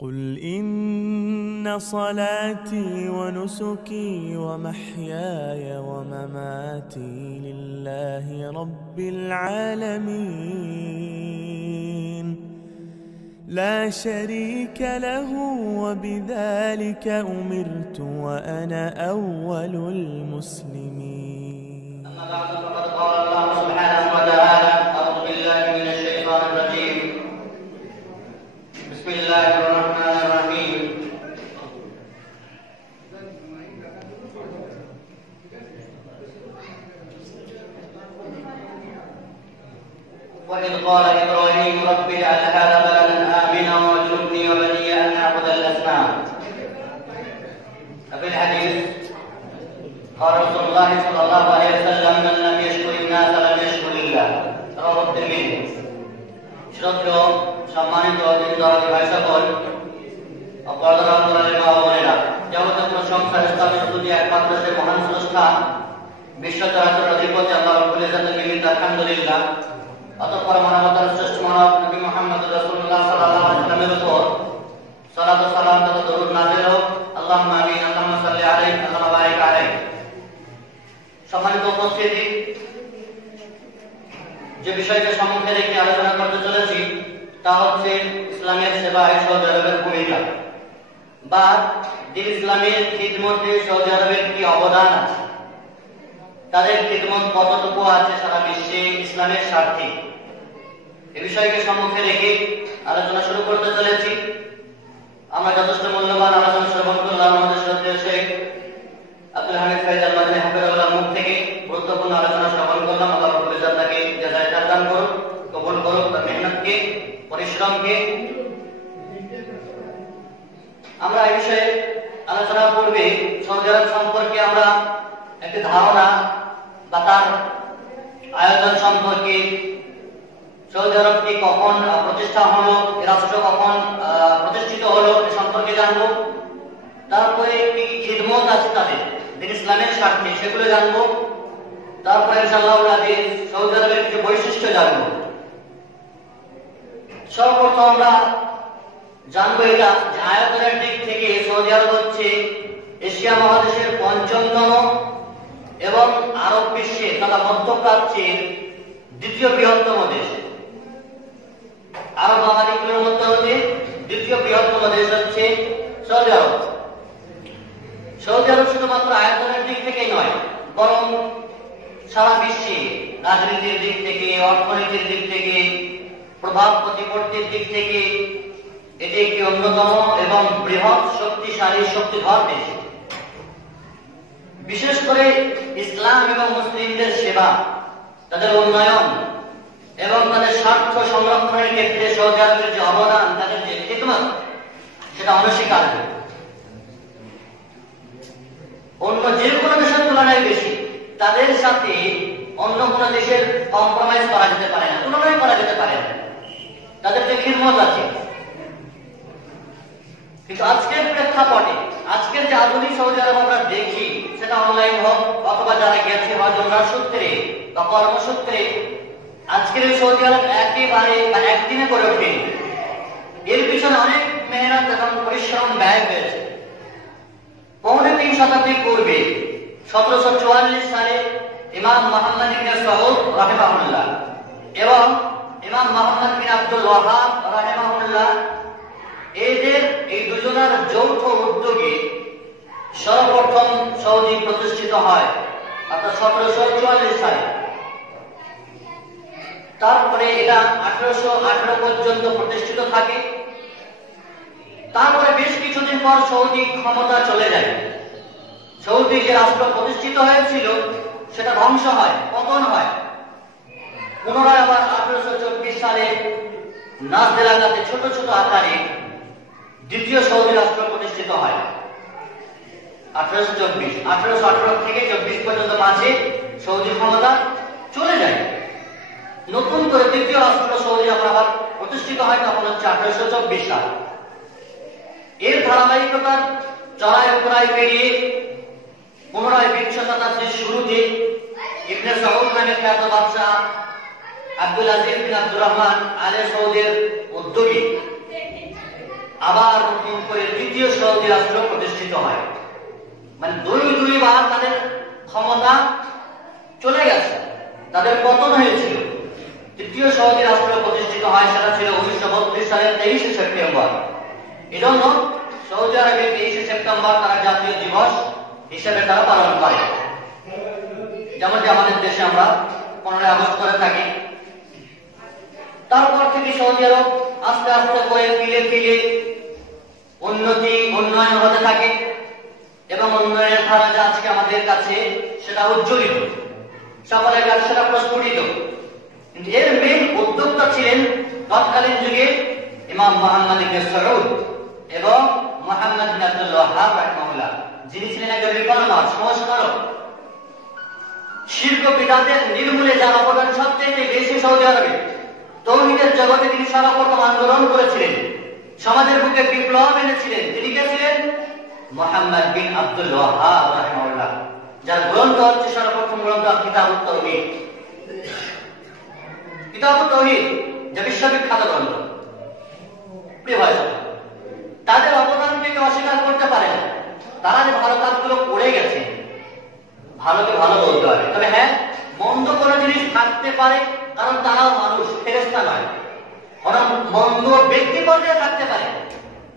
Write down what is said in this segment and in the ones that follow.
قل إن صلاتي ونسكي ومحياي ومماتي لله رب العالمين لا شريك له وبذلك أمرت وأنا أول المسلمين. أما بعد فقد قال الله سبحانه وتعالى: أعوذ بالله من الشيطان الرجيم. بسم الله الرحمن الرحيم. وإذ قال إبراهيم رب اجعل هذا بلدا آمنا واجنبني وبني أن نعبد الأصنام. وفي الحديث قال رسول الله صلى الله عليه وسلم: من لم يشكر الناس لم يشكر الله. رواه الترمذي. শ্রদ্ধেয় সম্মানিত দিনদারী ভাই সকল ও পর্দার অন্তরালের মা বোনেরা, যাবতীয় প্রশংসা স্তবে স্তুতি একমাত্র সে মহান স্রষ্টা বিশ্ব চরাচর অধিপতি আল্লাহ রাব্বুল ইজ্জতের নিমিত্ত আলহামদুলিল্লাহ। অতঃপর মানবতার শ্রেষ্ঠ মানব নবী মুহাম্মদ রাসূলুল্লাহ সাল্লাল্লাহু আলাইহি ওয়াসাল্লামের উপর সালাত ও সালাম তথা দরুদ নাযিল হোক। আল্লাহুম্মা আমিন। আল্লাহুম্মা সাল্লি আলাইহি ওয়া বারিক আলাইহি। সম্মানিত উপস্থিতি, যে বিষয়কে সম্মুখে রেখে আলোচনা করতে চলেছি তা হচ্ছে ইসলামের সেবায় সৌদি আরবের ভূমিকা বা দিন ইসলামের খিদমতে সৌদি আরবের কি অবদান আছে, তাদের খিদমত কতটুকু আছে সারা বিশ্বে ইসলামের স্বার্থে। এই বিষয়কে সম্মুখে রেখে আলোচনা শুরু করতে চলেছি। আমরা যথেষ্ট মূল্যবান আলোচনা শ্রবণ করলাম আমাদের শ্রদ্ধেয় শেখ আব্দুল হামিদ ফয়েজ আল মাদানী হাফিজাহুল্লাহ মুখ থেকে গুরুত্বপূর্ণ আলোচনা শ্রবণ করলাম। আল্লাহ রাব্বুল ইজ্জত তাকে জাযায়ে খায়র দান করুন, কবুল করুন তার মেহনতকে, পরিশ্রমকে। আমরা এই বিষয়ে আলোচনা করবে সৌদি আরব সম্পর্কে আমরা একটি ধারণা বা তার আয়োজন সম্পর্কে, সৌদি আরবটি কখন প্রতিষ্ঠা হলো, রাষ্ট্র কখন প্রতিষ্ঠিত হলো এ সম্পর্কে জানবো। তারপরে কি খিদমত আছে তাদের দিন ইসলামের স্বার্থে সেগুলো জানবো। তারপরে ইনশাআল্লাহ সৌদি আরবের কিছু বৈশিষ্ট্য জানবো। সর্বপ্রথম আমরা জানবো এটা যে আয়তনের দিক থেকে সৌদি আরব হচ্ছে এশিয়া মহাদেশের পঞ্চমতম এবং আরব বিশ্বে তথা মধ্যপ্রাচ্যের দ্বিতীয় বৃহত্তম দেশ। আরব মহাদ্বীপের মধ্যে হতে দ্বিতীয় বৃহত্তম দেশ হচ্ছে সৌদি আরব। সৌদি আরব শুধুমাত্র আয়তনের দিক থেকেই নয়, বরং সারা বিশ্বে রাজনীতির দিক থেকে, অর্থনীতির দিক থেকে, প্রভাব প্রতিপত্তির দিক থেকে এটি একটি অন্যতম এবং বৃহৎ শক্তিশালী শক্তিধর দেশ। বিশেষ করে ইসলাম এবং মুসলিমদের সেবা, তাদের উন্নয়ন এবং তাদের স্বার্থ সংরক্ষণের ক্ষেত্রে সৌদি আরবের যে অবদান, তাদের যে খিদমত, সেটা অনস্বীকার্য। অন্য যে কোনো দেশের তুলনায় বেশি তাদের সাথে অন্য কোন দেশের কম্প্রোমাইজ করা যেতে পারে না, তুলনায় করা যেতে পারে না তাদের যে খিদমত আছে। কিন্তু আজকের প্রেক্ষাপটে, আজকের যে আধুনিক সৌদি আরব আমরা দেখি, সেটা অনলাইন হোক অথবা যারা গেছে হজরার সূত্রে বা কর্মসূত্রে, আজকের এই সৌদি আরব একেবারে বা একদিনে করে ওঠেনি। এর পিছনে অনেক মেহনত এবং পরিশ্রম ব্যয় হয়েছে। পৌনে 3 শতাব্দী পূর্বে 1744 সালে ইমাম মুহাম্মদ ইবনে সাউদ রাহিমাহুল্লাহ এবং ইমাম মুহাম্মদ বিন আব্দুল ওয়াহাব রাহিমাহুল্লাহ এই দুজনের যৌথ উদ্যোগে সর্বপ্রথম সৌদি প্রতিষ্ঠিত হয়, অর্থাৎ 1744 সালে। তারপরে এটা 1818 পর্যন্ত প্রতিষ্ঠিত থাকে। তারপরে বেশ কিছুদিন পর সৌদি ক্ষমতা চলে যায়। সৌদি যে রাষ্ট্র প্রতিষ্ঠিত হয়েছিল সেটা ধ্বংস হয়, পতন হয়। পুনরায় আবার 1824 সালে নাজদ এলাকাতে ছোট ছোট আকারে দ্বিতীয় সৌদি রাষ্ট্র প্রতিষ্ঠিত হয়। 1818 থেকে 24 পর্যন্ত মাঝে সৌদি ক্ষমতা চলে যায়। নতুন করে দ্বিতীয় রাষ্ট্র সৌদি আবার প্রতিষ্ঠিত হয়, তখন হচ্ছে 1824 সাল। এর ধারাবাহিকতার চড়াই উতরাই পেরিয়ে পুনরায় 20 শতাব্দীর শুরুতে ইবনে সাউদ নামে খ্যাত বাদশাহ আব্দুল আজিজ বিন আব্দুর রহমান আলে সৌদের উদ্যোগে আবার নতুন করে দ্বিতীয় সৌদি রাষ্ট্র প্রতিষ্ঠিত হয়। মানে দুইবার তাদের ক্ষমতা চলে গেছে, তাদের পতন হয়েছিল। তৃতীয় সৌদি রাষ্ট্র প্রতিষ্ঠিত হয়, সেটা ছিল 1932 সালের 23শে সেপ্টেম্বর। এজন্য সৌদি আরবে 23শে সেপ্টেম্বর তারা জাতীয় দিবস হিসেবে তারা পালন করে, যেমনটি আমাদের দেশে আমরা 15 আগস্ট করে থাকি। তারপর থেকে সৌদি আরব আস্তে আস্তে করে ধীরে ধীরে উন্নয়ন হতে থাকে এবং উন্নয়নের ধারা যা আজকে আমাদের কাছে সেটা উজ্জ্বলিত, সকলের কাছে সেটা প্রস্ফুটিত। কিন্তু এর মেইন উদ্যোক্তা ছিলেন তৎকালীন যুগে ইমাম মুহাম্মদ ইবনে সৌদ এবং মুহাম্মদ বিন আব্দুল ওয়াহ্হাব রাহিমাহুল্লাহ, যিনি ছিলেন একজন রিফর্মার, সংস্কারক। শিরক বিদআতের নির্মূলে যার অবদান সবচেয়ে বেশি সৌদি আরবে, তৌহিদের জগতে তিনি সর্বপ্রথম আন্দোলন করেছিলেন, সমাজের বুকে বিপ্লব এনেছিলেন। তিনি কে ছিলেন? মুহাম্মদ বিন আব্দুল ওয়াহ্হাব রাহিমাহুল্লাহ, যার গ্রন্থ হচ্ছে সর্বপ্রথম গ্রন্থ কিতাবুত তাওহীদ। কিতাবুত তাওহীদ যা বিশ্ববিখ্যাত গ্রন্থ। প্রিয় ভাই, তাদের অবদানকে কেউ অস্বীকার করতে পারে না। তারা যে ভালো কাজগুলো করে গেছে, ভালোকে ভালো বলতে হবে। তবে হ্যাঁ, মন্দ কোনো জিনিস থাকতে পারে, কারণ তারাও মানুষ, ফেরেশতা নয়। মন্দ ব্যক্তি পর্যায়ে থাকতে পারে,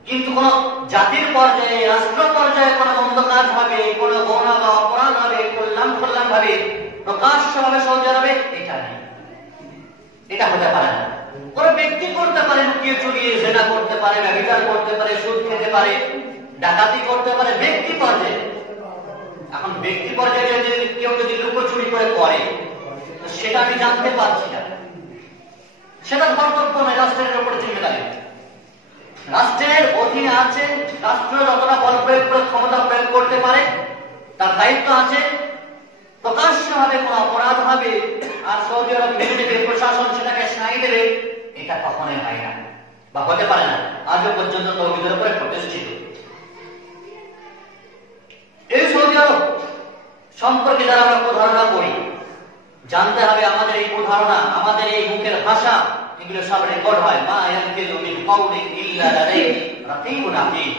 কিন্তু কোন জাতির পর্যায়ে, রাষ্ট্র পর্যায়ে কোন মন্দ কাজ হবে, কোন গৌণ বা অপরাধ হবে, কল্যাণ ভাবে প্রকাশ্য ভাবে সৌদি আরবে এটা নেই, এটা হতে পারে না। কোন ব্যক্তি করতে পারে, লুকিয়ে চুরিয়ে জেনা করতে পারে, ব্যভিচার করতে পারে, সুদ খেতে পারে, ডাকাতি করতে পারে, ব্যক্তি পর্যায়ে। এখন ব্যক্তি পর্যায়ে কেউ যদি লুকোচুরি করে সেটা আমি জানতে পারছি না, সেটা কর্তব্য নয়, রাষ্ট্রের উপরে জিম্মেদারি। রাষ্ট্রের অধীনে আছে, রাষ্ট্র যতটা বল প্রয়োগ করে ক্ষমতা প্রয়োগ করতে পারে, তার দায়িত্ব আছে। প্রকাশ্যভাবে কোন অপরাধ হবে আর সৌদি আরব মেনে নেবে, প্রশাসন সেটাকে সাই দেবে, এটা কখনোই হয় না বা হতে পারে না, আজও পর্যন্ত তৌহিদের উপরে প্রতিষ্ঠিত। এই সৌদি আরব সম্পর্কে যারা আমরা প্রধারণা করি, জানতে হবে আমাদের এই প্রধারণা, আমাদের এই মুখের ভাষা, এগুলো সব রেকর্ড হয়। মা ইয়ালফিযু মিন কাউলিন ইল্লা লাদাইহি রাকীবুন আতীদ।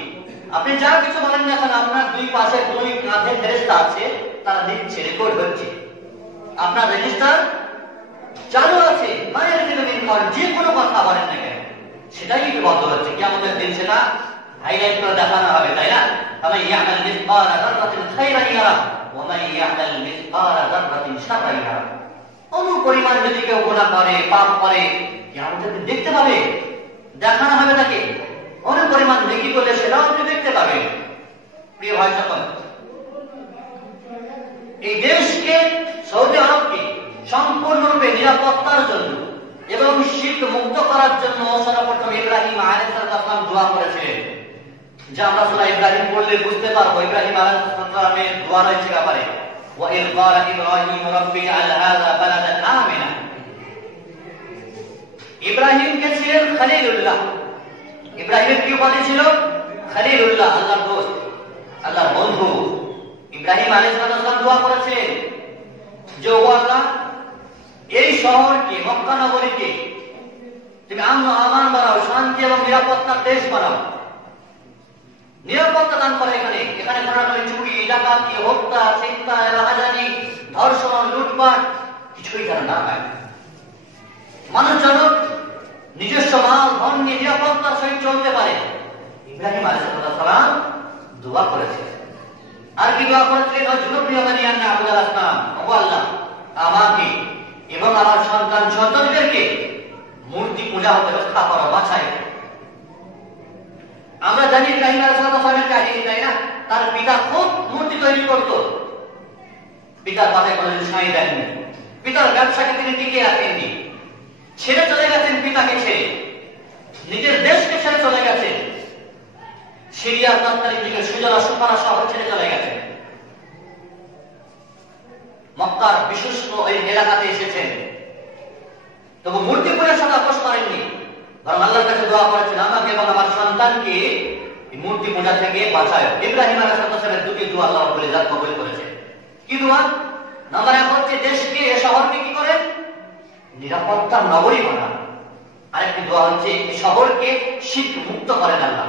আপনি যা কিছু বলেন না কেন, আপনার দুই পাশে দুই কাঁধে ফেরেশতা আছে, তারা দিচ্ছে, রেকর্ড হচ্ছে, আপনার রেজিস্টার চালু আছে। মা ইয়ালফিযু মিন কাউলিন, যে কোনো কথা বলেন না কেন সেটাই লিপিবদ্ধ হচ্ছে। কিয়ামতের দিন সেটা হাইলাইট করে দেখানো হবে, তাই না? ফামান ইয়ামাল মিসকালা যাররাতিন খায়রান ইয়ারা ওয়া মান ইয়ামাল মিসকালা যাররাতিন শাররান ইয়ারা। অনুপরিমাণ যদি কেউ গুনাহ করে, পাপ করে, কিয়ামতের দিন দেখতে পাবে, দেখানো হবে তাকে। অনুপরিমাণ নেকি করলে সেটাও আপনি দেখতে পাবেন। প্রিয় ভাই সকল, এই দেশকে, সৌদি আরবকে সম্পূর্ণরূপে নিরাপত্তার জন্য এবং শিরক মুক্ত করার জন্য সর্বপ্রথম ইব্রাহিম আলাইহিস সালাম দোয়া করেছিলেন, যা আমরা সূরা ইব্রাহিম পড়লে বুঝতে পারবো। ইব্রাহিম আলাইহিস সালামের দোয়া রয়েছে ব্যাপারে, ওয়া ইয ক্বালা ইব্রাহিম রাব্বি আল হাযা বালাদান আমিনা। ইব্রাহিম কে ছিলেন খলিলুল্লাহ। ইব্রাহিমের কি উপাধি ছিল? খলিলুল্লাহ, আল্লাহর দোস্ত, আল্লাহর বন্ধু। ইব্রাহিম আলাইহিস সালাম দোয়া করেছিলেন যে ও আল্লাহ, এই শহরকে, মক্কা নগরীকে তুমি আমান বানাও, শান্তি এবং নিরাপত্তার দেশ বানাও, নিরাপত্তা দান করে। এখানে কোন চুরি, ডাকাতি, হত্যা, চিন্তা, রাহাজানি, ধর্ষণ, লুটপাট কিছুই যেন না হয়। মানুষ যেন নিজস্ব মাল ধন নিয়ে নিরাপত্তার সহিত চলতে পারে। ইব্রাহিম আলাইহিস সালাম দোয়া করেছিলেন। আর কি দোয়া করেছিলেন? ও আল্লাহ, আমাকে এবং আমার সন্তানদেরকে মূর্তি পূজা হতে রক্ষা করো, বাঁচাই। আমরা জানি ইব্রাহিম আলাইহিস সালামের কাহিনী, তাই না? তার পিতা খুব মূর্তি তৈরি করত, পিতার পাতে কোনোদিন সাই দেননি, পিতার ব্যবসাকে তিনি টিকিয়ে রাখেননি, ছেড়ে চলে গেছেন, পিতাকে ছেড়ে নিজের দেশকে ছেড়ে চলে গেছেন, সিরিয়ার তৎকালীন দিকে সুপারা শহর ছেড়ে চলে গেছেন, মক্কার বিশুষ্ক ওই এলাকাতে এসেছেন। তবু মূর্তি পূজার সাথে আপোষ করেননি, বরং আল্লাহর কাছে দোয়া করেছেন, আমাকে এবং আমার সন্তানকে মূর্তি পূজা থেকে বাঁচায়। ইব্রাহিম আলাইহিস সালামের দুটি দোয়া আল্লাহ রাব্বুল ইজ্জত কবুল করেছে। কি দোয়া? নাম্বার 1 হচ্ছে দেশকে, শহরকে কি করেন? নিরাপত্তার নগরী বানান। আরেকটি দোয়া হচ্ছে এই শহরকে শিরক মুক্ত করেন আল্লাহ,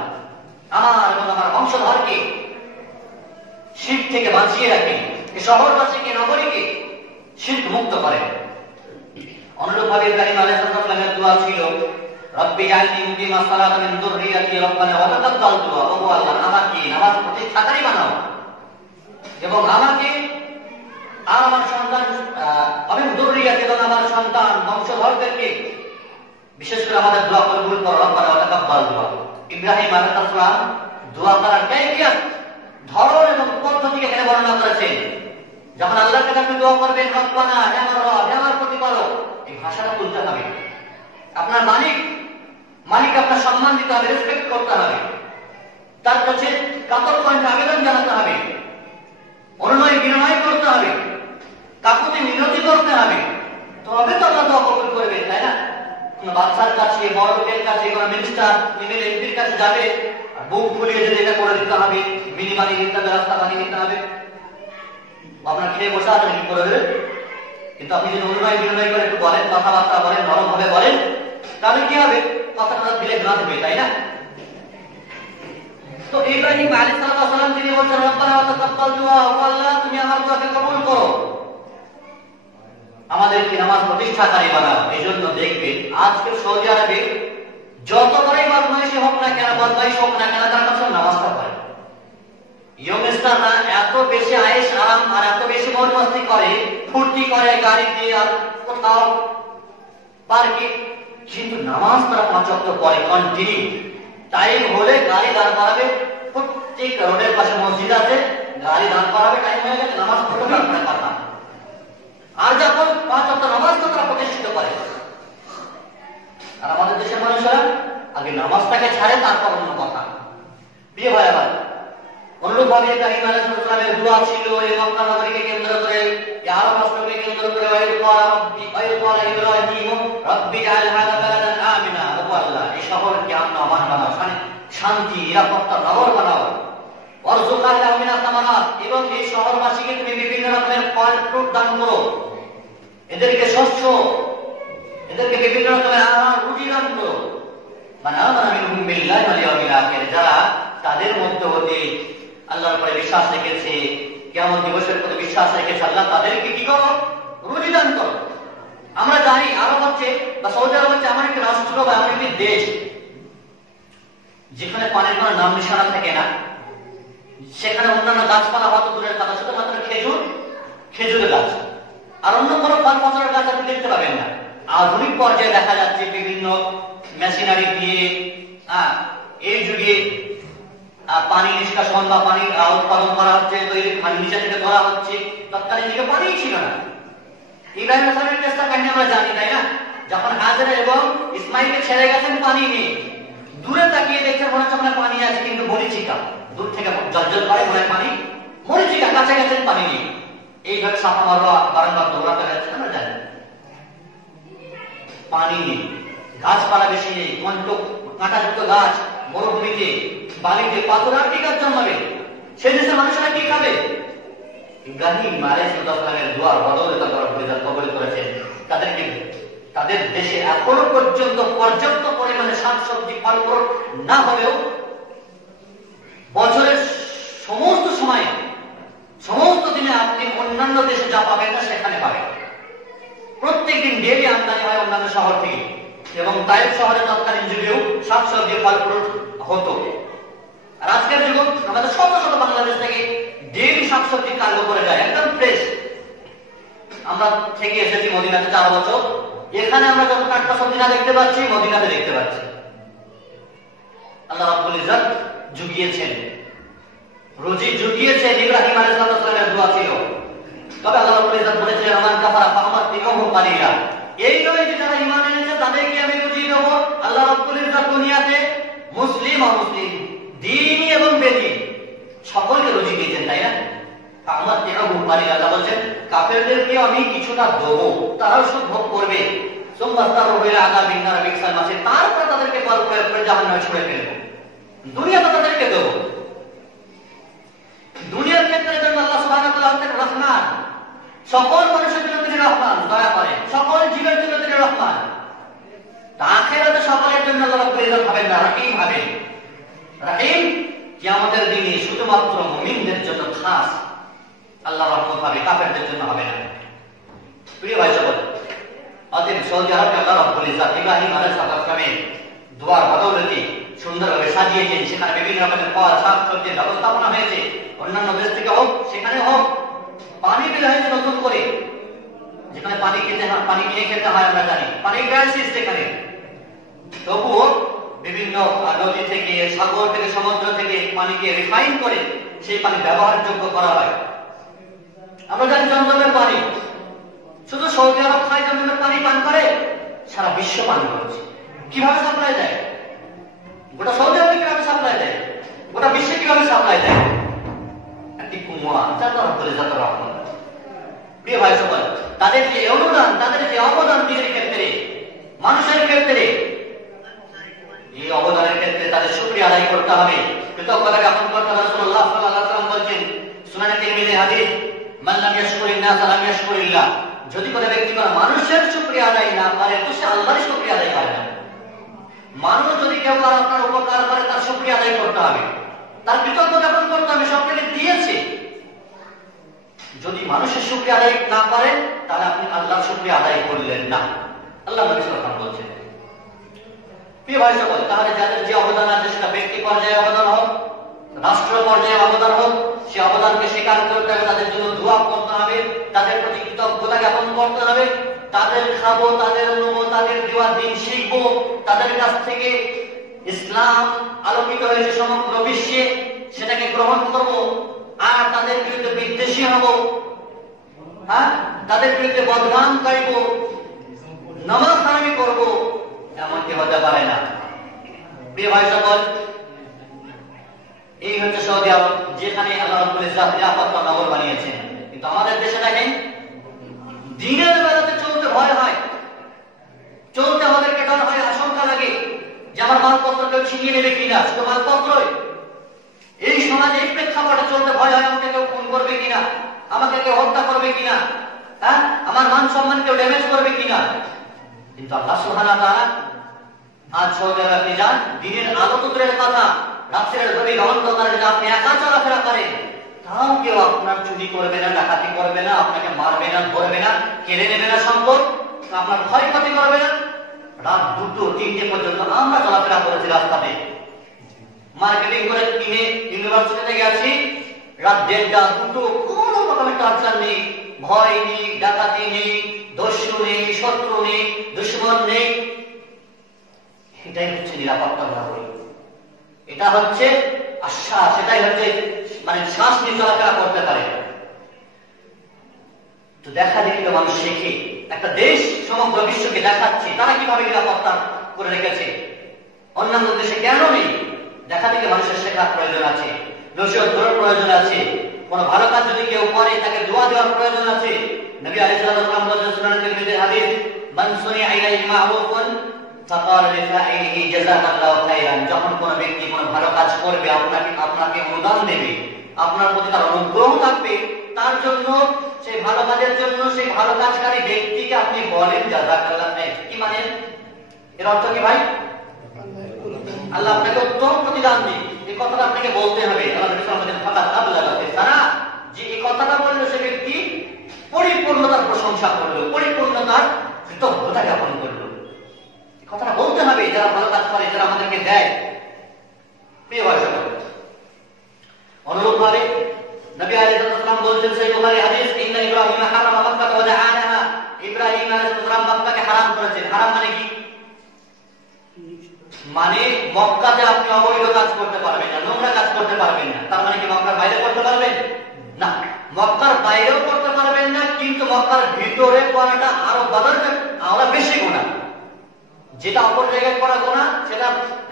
আমার এবং আমার বংশধরকে শিরক থেকে বাঁচিয়ে রাখেন, এই শহরবাসীকে নগরীকে শিরক মুক্ত করেন। অনুরূপভাবে ইব্রাহিম আলাইহিস সালামের দোয়া ছিল রব্বি জাআলনি মুকিমাস সালাতি মিন যুররিয়াতি রব্বানা ওয়া তাকাব্বাল দুআ, ও আল্লাহ আমাকে নামাজ প্রতিষ্ঠাকারী বানাও এবং আমাকে আর আমার সন্তান আমি যুররিয়াতি এবং আমার সন্তান বংশধরদেরকে বিশেষ করে আমাদের দোয়া কবুল করো রব্বানা ওয়া তাকাব্বাল দুআ। ইব্রাহিম আলাইহিস সালাম দোয়া করার কাইফিয়ত, ধরন এবং পদ্ধতিকে এখানে বর্ণনা করেছেন। যখন আল্লাহর কাছে আপনি দোয়া করবেন রব্বানা হে আমার রব হে আমার প্রতিপালক, এই ভাষাটা বলতে হবে। আপনার মালিক আপনার সম্মান দিতে হবে, রেসপেক্ট করতে হবে, তার কাছে কাতর কণ্ঠে আবেদন জানাতে হবে, অনুনয় বিনয় করতে হবে, কাকুতি মিনতি করতে হবে, তবে তো আল্লাহ দোয়া কবুল করবে, তাই না? কোন বাচ্চার কাছে, বড় লোকের কাছে, কোন মিনিস্টার এমপির কাছে যাবে আর বুক ফুলিয়ে যদি এটা করে দিতে হবে, মিনি বানিয়ে দিতে হবে, রাস্তা বানিয়ে দিতে হবে, আপনার খেয়ে বসে আছেন কি করে দেবে? কিন্তু আপনি যদি অনুনয় বিনয় করে একটু বলেন, কথাবার্তা বলেন, নরম ভাবে বলেন, তাহলে কি হবে? কথাটা দিলে গ্রাস হবে, তাই না? তো ইব্রাহিম আলাইহিস সালাম তিনি বলছেন রব্বানা ওয়া তাকাব্বাল দুআ, ও আল্লাহ তুমি আমার দোয়াকে কবুল করো, আমাদেরকে নামাজ প্রতিষ্ঠাকারী বানাও। এইজন্য দেখবেন আজকে সৌদি আরবে যত বড়ই বদমাইশি হোক না কেন, বদমাইশ হোক না কেন, তার কাছে নামাজটা পড়ে। ইয়ংস্টাররা এত বেশি আয়েশ আরাম আর এত বেশি মौज मस्ती করে, ফুর্তি করে গাড়িতে আর কোথাও পার্কে, কিন্তু নামাজ তারা 5 ওয়াক্ত পড়ে কন্টিনিউ। টাইম হলে গাড়ি দাঁড় করাবে, প্রত্যেক রোডের পাশে মসজিদ আছে, গাড়ি দাঁড় করাবে, টাইম হয়ে গেছে নামাজ পড়বে, আপনার কথা। আর যখন 5 ওয়াক্ত নামাজ তো তারা প্রতিষ্ঠিত করে। আর আমাদের দেশের মানুষেরা আগে নামাজটাকে ছাড়ে, তারপর অন্য কথা। প্রিয় ভাই আমার, অনুরূপভাবে ইব্রাহিম আলাইহিস সালামের দোয়া ছিল এই মক্কা নগরীকে কেন্দ্র করে, এই আরব রাষ্ট্রকে কেন্দ্র করে, ইব্রাহিম রব্বি জাআল হাযা বালাদান আমিনা, ও আল্লাহ এই শহরকে আমান বানাও, শান্তি নিরাপত্তা নগর বানাও, ওয়ারযুক আহলাহু মিনাস সামারাত, এবং এই শহরবাসীকে তুমি বিভিন্ন রকমের ফল ফ্রুট দান করো, এদেরকে শস্য, এদেরকে বিভিন্ন রকমের আহার রুজি দান করো। মান আমানা মিনহুম বিল্লাহি ওয়াল ইয়াউমিল আখির, যারা তাদের মধ্যে হতে আল্লাহর উপরে বিশ্বাস রেখেছে, কিয়ামত দিবসের প্রতি বিশ্বাস রেখেছে, আল্লাহ তাদেরকে কি করো? রুজি দান করো। আমরা জানি আরব হচ্ছে বা সৌদি আরব হচ্ছে এমন একটি রাষ্ট্র বা এমন একটি দেশ যেখানে পানির কোনো নাম নিশানা থাকে না, সেখানে অন্যান্য গাছপালা হয়তো দূরের কথা, শুধুমাত্র খেজুরের গাছ, আর অন্য কোনো ফল ফসলের গাছ আপনি দেখতে পাবেন না। আধুনিক পর্যায়ে দেখা যাচ্ছে বিভিন্ন মেশিনারি দিয়ে এই যুগে পানি নিষ্কাশন বা পানি উৎপাদন করা হচ্ছে, তৈরি পানি নিচে থেকে ধরা হচ্ছে, তৎকালীন যুগে পানিই ছিল না। ইব্রাহিম আলাইহিস সালামের কাহিনী আমরা জানি, তাই না? যখন হাজেরা এবং ইসমাইলকে ছেড়ে গেছেন পানি নিয়ে, দূরে তাকিয়ে দেখে মনে হচ্ছে ওখানে পানি আছে, কিন্তু মরিচিকা, দূর থেকে জলজল করে মনে পানি, মরিচিকা, কাছে গেছেন পানি নিয়ে। এইভাবে সাফা মারওয়া বারংবার দৌড়াতে হয়েছে, আমরা জানি। পানি নেই, গাছপালা বেশি নেই, কাঁটাযুক্ত গাছ, মরুভূমিতে, বালিতে, পাথর আর কি গাছ জন্মাবে? সেই দেশের মানুষেরা কি খাবে? ইব্রাহিম আলাইহিস সালামের দোয়ার বদলে তারা কবুল করেছেন। তাদেরকে তাদের দেশে এখনো পর্যন্ত পর্যাপ্ত পরিমাণে শাকসবজি ফল ফ্রুট না হলেও বছরের সমস্ত সময়, সমস্ত দিনে আপনি অন্যান্য দেশে যা পাবেন না সেখানে পাবেন। প্রত্যেকদিন ডেইলি আমদানি হয় অন্যান্য শহর থেকে, এবং তাইফ শহরে তৎকালীন যুগেও শাকসবজি ফল ফ্রুট হতো। আর আজকের যুগ আমাদের শত শত বাংলাদেশ থেকে ডেইলি শাকসবজি কার্গো করে যায়, একদম ফ্রেশ। আমরা থেকে এসেছি মদিনাতে 4 বছর, এখানে আমরা যত টাটকা সবজি না দেখতে পাচ্ছি, মদিনাতে দেখতে পাচ্ছি। আল্লাহ রাব্বুল ইজ্জত জুগিয়েছেন, রুজি জুগিয়েছেন। ইব্রাহিম আলাইহিস সালামের দোয়া ছিল। তবে আল্লাহ রাব্বুল ইজ্জত বলেছেন আমার কাফারা ফামাতিকুহু কালিলা, এই নয় যে যারা ঈমান এনেছে তাদেরকে আমি রুজি দেব। আল্লাহ রাব্বুল ইজ্জত দুনিয়াতে মুসলিম অমুসলিম, দ্বীনি এবং বেদীন সকলকে রুজি দিয়েছেন, তাই না? ফামাতিকুহু কালিলা, আল্লাহ বলেন কাফেরদেরকে আমি কিছুটা দেব, তারাও সুখ ভোগ করবে। সুম্মাস্তারু বিল আযাবিন নার বিকসাল মাসির, তারপর তাদেরকে বল প্রয়োগ করে জাহান্নামে ছুঁড়ে ফেলবো। দুনিয়াতে তাদেরকে দেব। দুনিয়ার ক্ষেত্রে জন্য আল্লাহ সুবহানাহু ওয়া তাআলা হচ্ছেন রহমান, সকল মানুষের জন্য তিনি রহমান, দয়া করেন, সকল জীবের জন্য তিনি রহমান। আখিরাতে কিয়ামতের দিনে শুধুমাত্র মুমিনদের জন্য খাস, আল্লাহর রহমত হবে, কাফেরদের জন্য হবে না। প্রিয় ভাই সকল, অতএব সৌদি আরবকে আল্লাহ রাব্বুল ইজ্জত ইব্রাহিম আলাইহিস সালামের দুয়ার বদৌলতে সুন্দরভাবে সাজিয়েছেন। সেখানে বিভিন্ন রকমের ফল, শাক সবজির ব্যবস্থাপনা হয়েছে। অন্যান্য দেশ থেকে হোক, সেখানে হোক, পানি বের হয়েছে নতুন করে। যেখানে পানি কিনে খেতে হয় আমরা জানি, পানি ক্রাইসিস সেখানে, তবুও বিভিন্ন নদী থেকে, সাগর থেকে, সমুদ্র থেকে পানিকে রিফাইন করে সেই পানি ব্যবহারযোগ্য করা হয়। আমরা জানি জমজমের পানি শুধু সৌদি আরব খায়, জমজমের পানি পান করে, সারা বিশ্ব পান করছে। কিভাবে সাপ্লাই দেয়? গোটা সৌদি আরবে কিভাবে সাপ্লাই দেয়? গোটা বিশ্বে কিভাবে সাপ্লাই দেয়? একটি কুয়া, যার ধরে যত রকম। প্রিয় ভাই সকল, তাদের যে অনুদান, তাদের যে অবদান দিনের ক্ষেত্রে, মানুষের ক্ষেত্রে, এই অবদানের ক্ষেত্রে তাদের শুকরিয়া আদায় করতে হবে, কৃতজ্ঞতা জ্ঞাপন করতে হবে। রাসূলুল্লাহ সাল্লাল্লাহু আলাইহি ওয়াসাল্লাম বলেছেন, সুনানে তিরমিজি হাদিস, মান লাম ইয়াশকুরিন নাস লাম ইয়াশকুরিল্লাহ। যদি কোনো ব্যক্তি কোনো মানুষের শুকরিয়া আদায় না করে, তো সে আল্লাহর শুকরিয়া আদায় করে না। মানুষ যদি কেউ আপনার উপকার করে, তার শুকরিয়া আদায় করতে হবে, তার কৃতজ্ঞতা জ্ঞাপন করতে হবে, সবটাকে দিয়েছে। যদি মানুষের শুকরিয়া আদায় না করেন, তাহলে আপনি আল্লাহর শুকরিয়া আদায় করলেন না, আল্লাহ নবী সাল্লাল্লাহু আলাইহি ওয়াসাল্লাম বলেছেন। প্রিয় ভাই সকল, তাহলে যাদের যে অবদান আছে, সেটা ব্যক্তি পর্যায়ে অবদান হোক, রাষ্ট্র পর্যায়ে অবদান হোক, সে অবদানকে স্বীকার করতে হবে, তাদের জন্য দোয়া করতে হবে, তাদের প্রতি কৃতজ্ঞতা জ্ঞাপন করতে হবে। তাদের খাবো, তাদের নেবো, তাদের দেওয়া দিন শিখবো, তাদের কাছ থেকে ইসলাম আলোকিত হয়েছে সমগ্র বিশ্বে, সেটাকে গ্রহণ করবো, আর তাদের বিরুদ্ধে বিদ্বেষী হব, তাদের বিরুদ্ধে বদনাম গাইব, নামাজ হারামি করব, এমনটি হতে পারে না। প্রিয় ভাই সকল, এই হচ্ছে সৌদি আরব, যেখানে আল্লাহ রাব্বুল ইজ্জত নিরাপত্তা নগর বানিয়েছেন। কিন্তু আমাদের দেশে দেখেন, দিনের বেলাতে চলতে ভয় হয়, চলতে আমাদেরকে ডর হয়, আশঙ্কা লাগে যে আমার মালপত্র কেউ ছিনিয়ে নেবে কিনা। শুধু মালপত্রই, এই সমাজে এই প্রেক্ষাপটে চলতে ভয় হয়, আমাকে কেউ খুন করবে কিনা, আমাকে কেউ হত্যা করবে কিনা, আমার মান সম্মান কেউ ড্যামেজ করবে কিনা। কিন্তু আল্লাহ সুবহানাহু ওয়া তাআলা আজ সৌদি আরবে যান, দিনের আলো তো দূরের কথা, রাত্রের গভীর অন্ধকারে যদি আপনি একা চলাফেরা করেন, তাও কেউ আপনার চুরি করবে না, ডাকাতি করবে না, আপনাকে মারবে না, ধরবে না, কেড়ে নেবে না সম্পদ, আপনার ক্ষয়ক্ষতি করবে না। রাত 2টো 3টে পর্যন্ত আমরা চলাফেরা করেছি রাস্তাতে, মার্কেটিং করে কিনে ইউনিভার্সিটিতে গেছি, রাত 1:30 2টো, কোনো রকমের টর্চার নেই, ভয় নেই, ডাকাতি নেই, দস্যু নেই, শত্রু নেই, দুশমন নেই। এটাই হচ্ছে নিরাপত্তা নগরী, এটা হচ্ছে আশ্বাস, সেটাই হচ্ছে মানে শ্বাস নিয়ে চলাফেরা করতে পারে। তো দেখা দেখি তো মানুষ শেখে, একটা দেশ সমগ্র বিশ্বকে দেখাচ্ছে তারা কিভাবে নিরাপত্তা করে রেখেছে, অন্যান্য দেশে কেন নেই। দেখা দেখি মানুষের শেখার প্রয়োজন আছে, নসিহত করার প্রয়োজন আছে, কোন ভালো কাজ যদি কেউ করে তাকে দোয়া দেওয়ার প্রয়োজন আছে। নবী আলাইহিস সালাম বলেছেন, সুনান তিরমিজির হাদিস, মান সুনিআ ইলাইহি মা'রুফুন ফাকাল লিফাইলিহি জাযাকাল্লাহু খাইরান। যখন কোন ব্যক্তি কোন ভালো কাজ করবে, আপনাকে অনুদান দেবে, আপনার প্রতি তার অনুগ্রহ থাকবে, তার জন্য, সেই ভালো কাজের জন্য সেই ভালো কাজকারী ব্যক্তিকে আপনি বলেন জাযাকাল্লাহু খাইরান। কি মানে এর অর্থ কি ভাই? আল্লাহ আপনাকে উত্তম প্রতিদান দিন, এই কথাটা আপনাকে বলতে হবে। আল্লাহ নবী সাল্লাল্লাহু আলাইহি ওয়াসাল্লাম তারা যে এই কথাটা বললো, সে ব্যক্তি পরিপূর্ণতার প্রশংসা করলো, পরিপূর্ণতার কৃতজ্ঞতা জ্ঞাপন করলো। এই কথাটা বলতে হবে যারা ভালো কাজ করে, যারা আমাদেরকে দেয়। প্রিয় ভাই সকল, অনুরূপভাবে নবী আলাইহিস সালাম বলেছেন, সহিহ বুখারী হাদিস, ইন্না ইব্রাহিম হারামা মক্কা ওয়া জাআলাহা। ইব্রাহিম আলাইহিস সালাম মক্কাকে হারাম করেছেন। হারাম মানে কি? মানে মক্কাতে আপনি অবৈধ কাজ করতে পারবেন না, নোংরা কাজ করতে পারবেন না। তার মানে কি মক্কার বাইরে করতে পারবেন না? মক্কার বাইরেও করতে পারবেন না, কিন্তু মক্কার ভিতরে করাটা আরো আরো বেশি গুনাহ। যেটা অপর জায়গায় করা গুনাহ, সেটা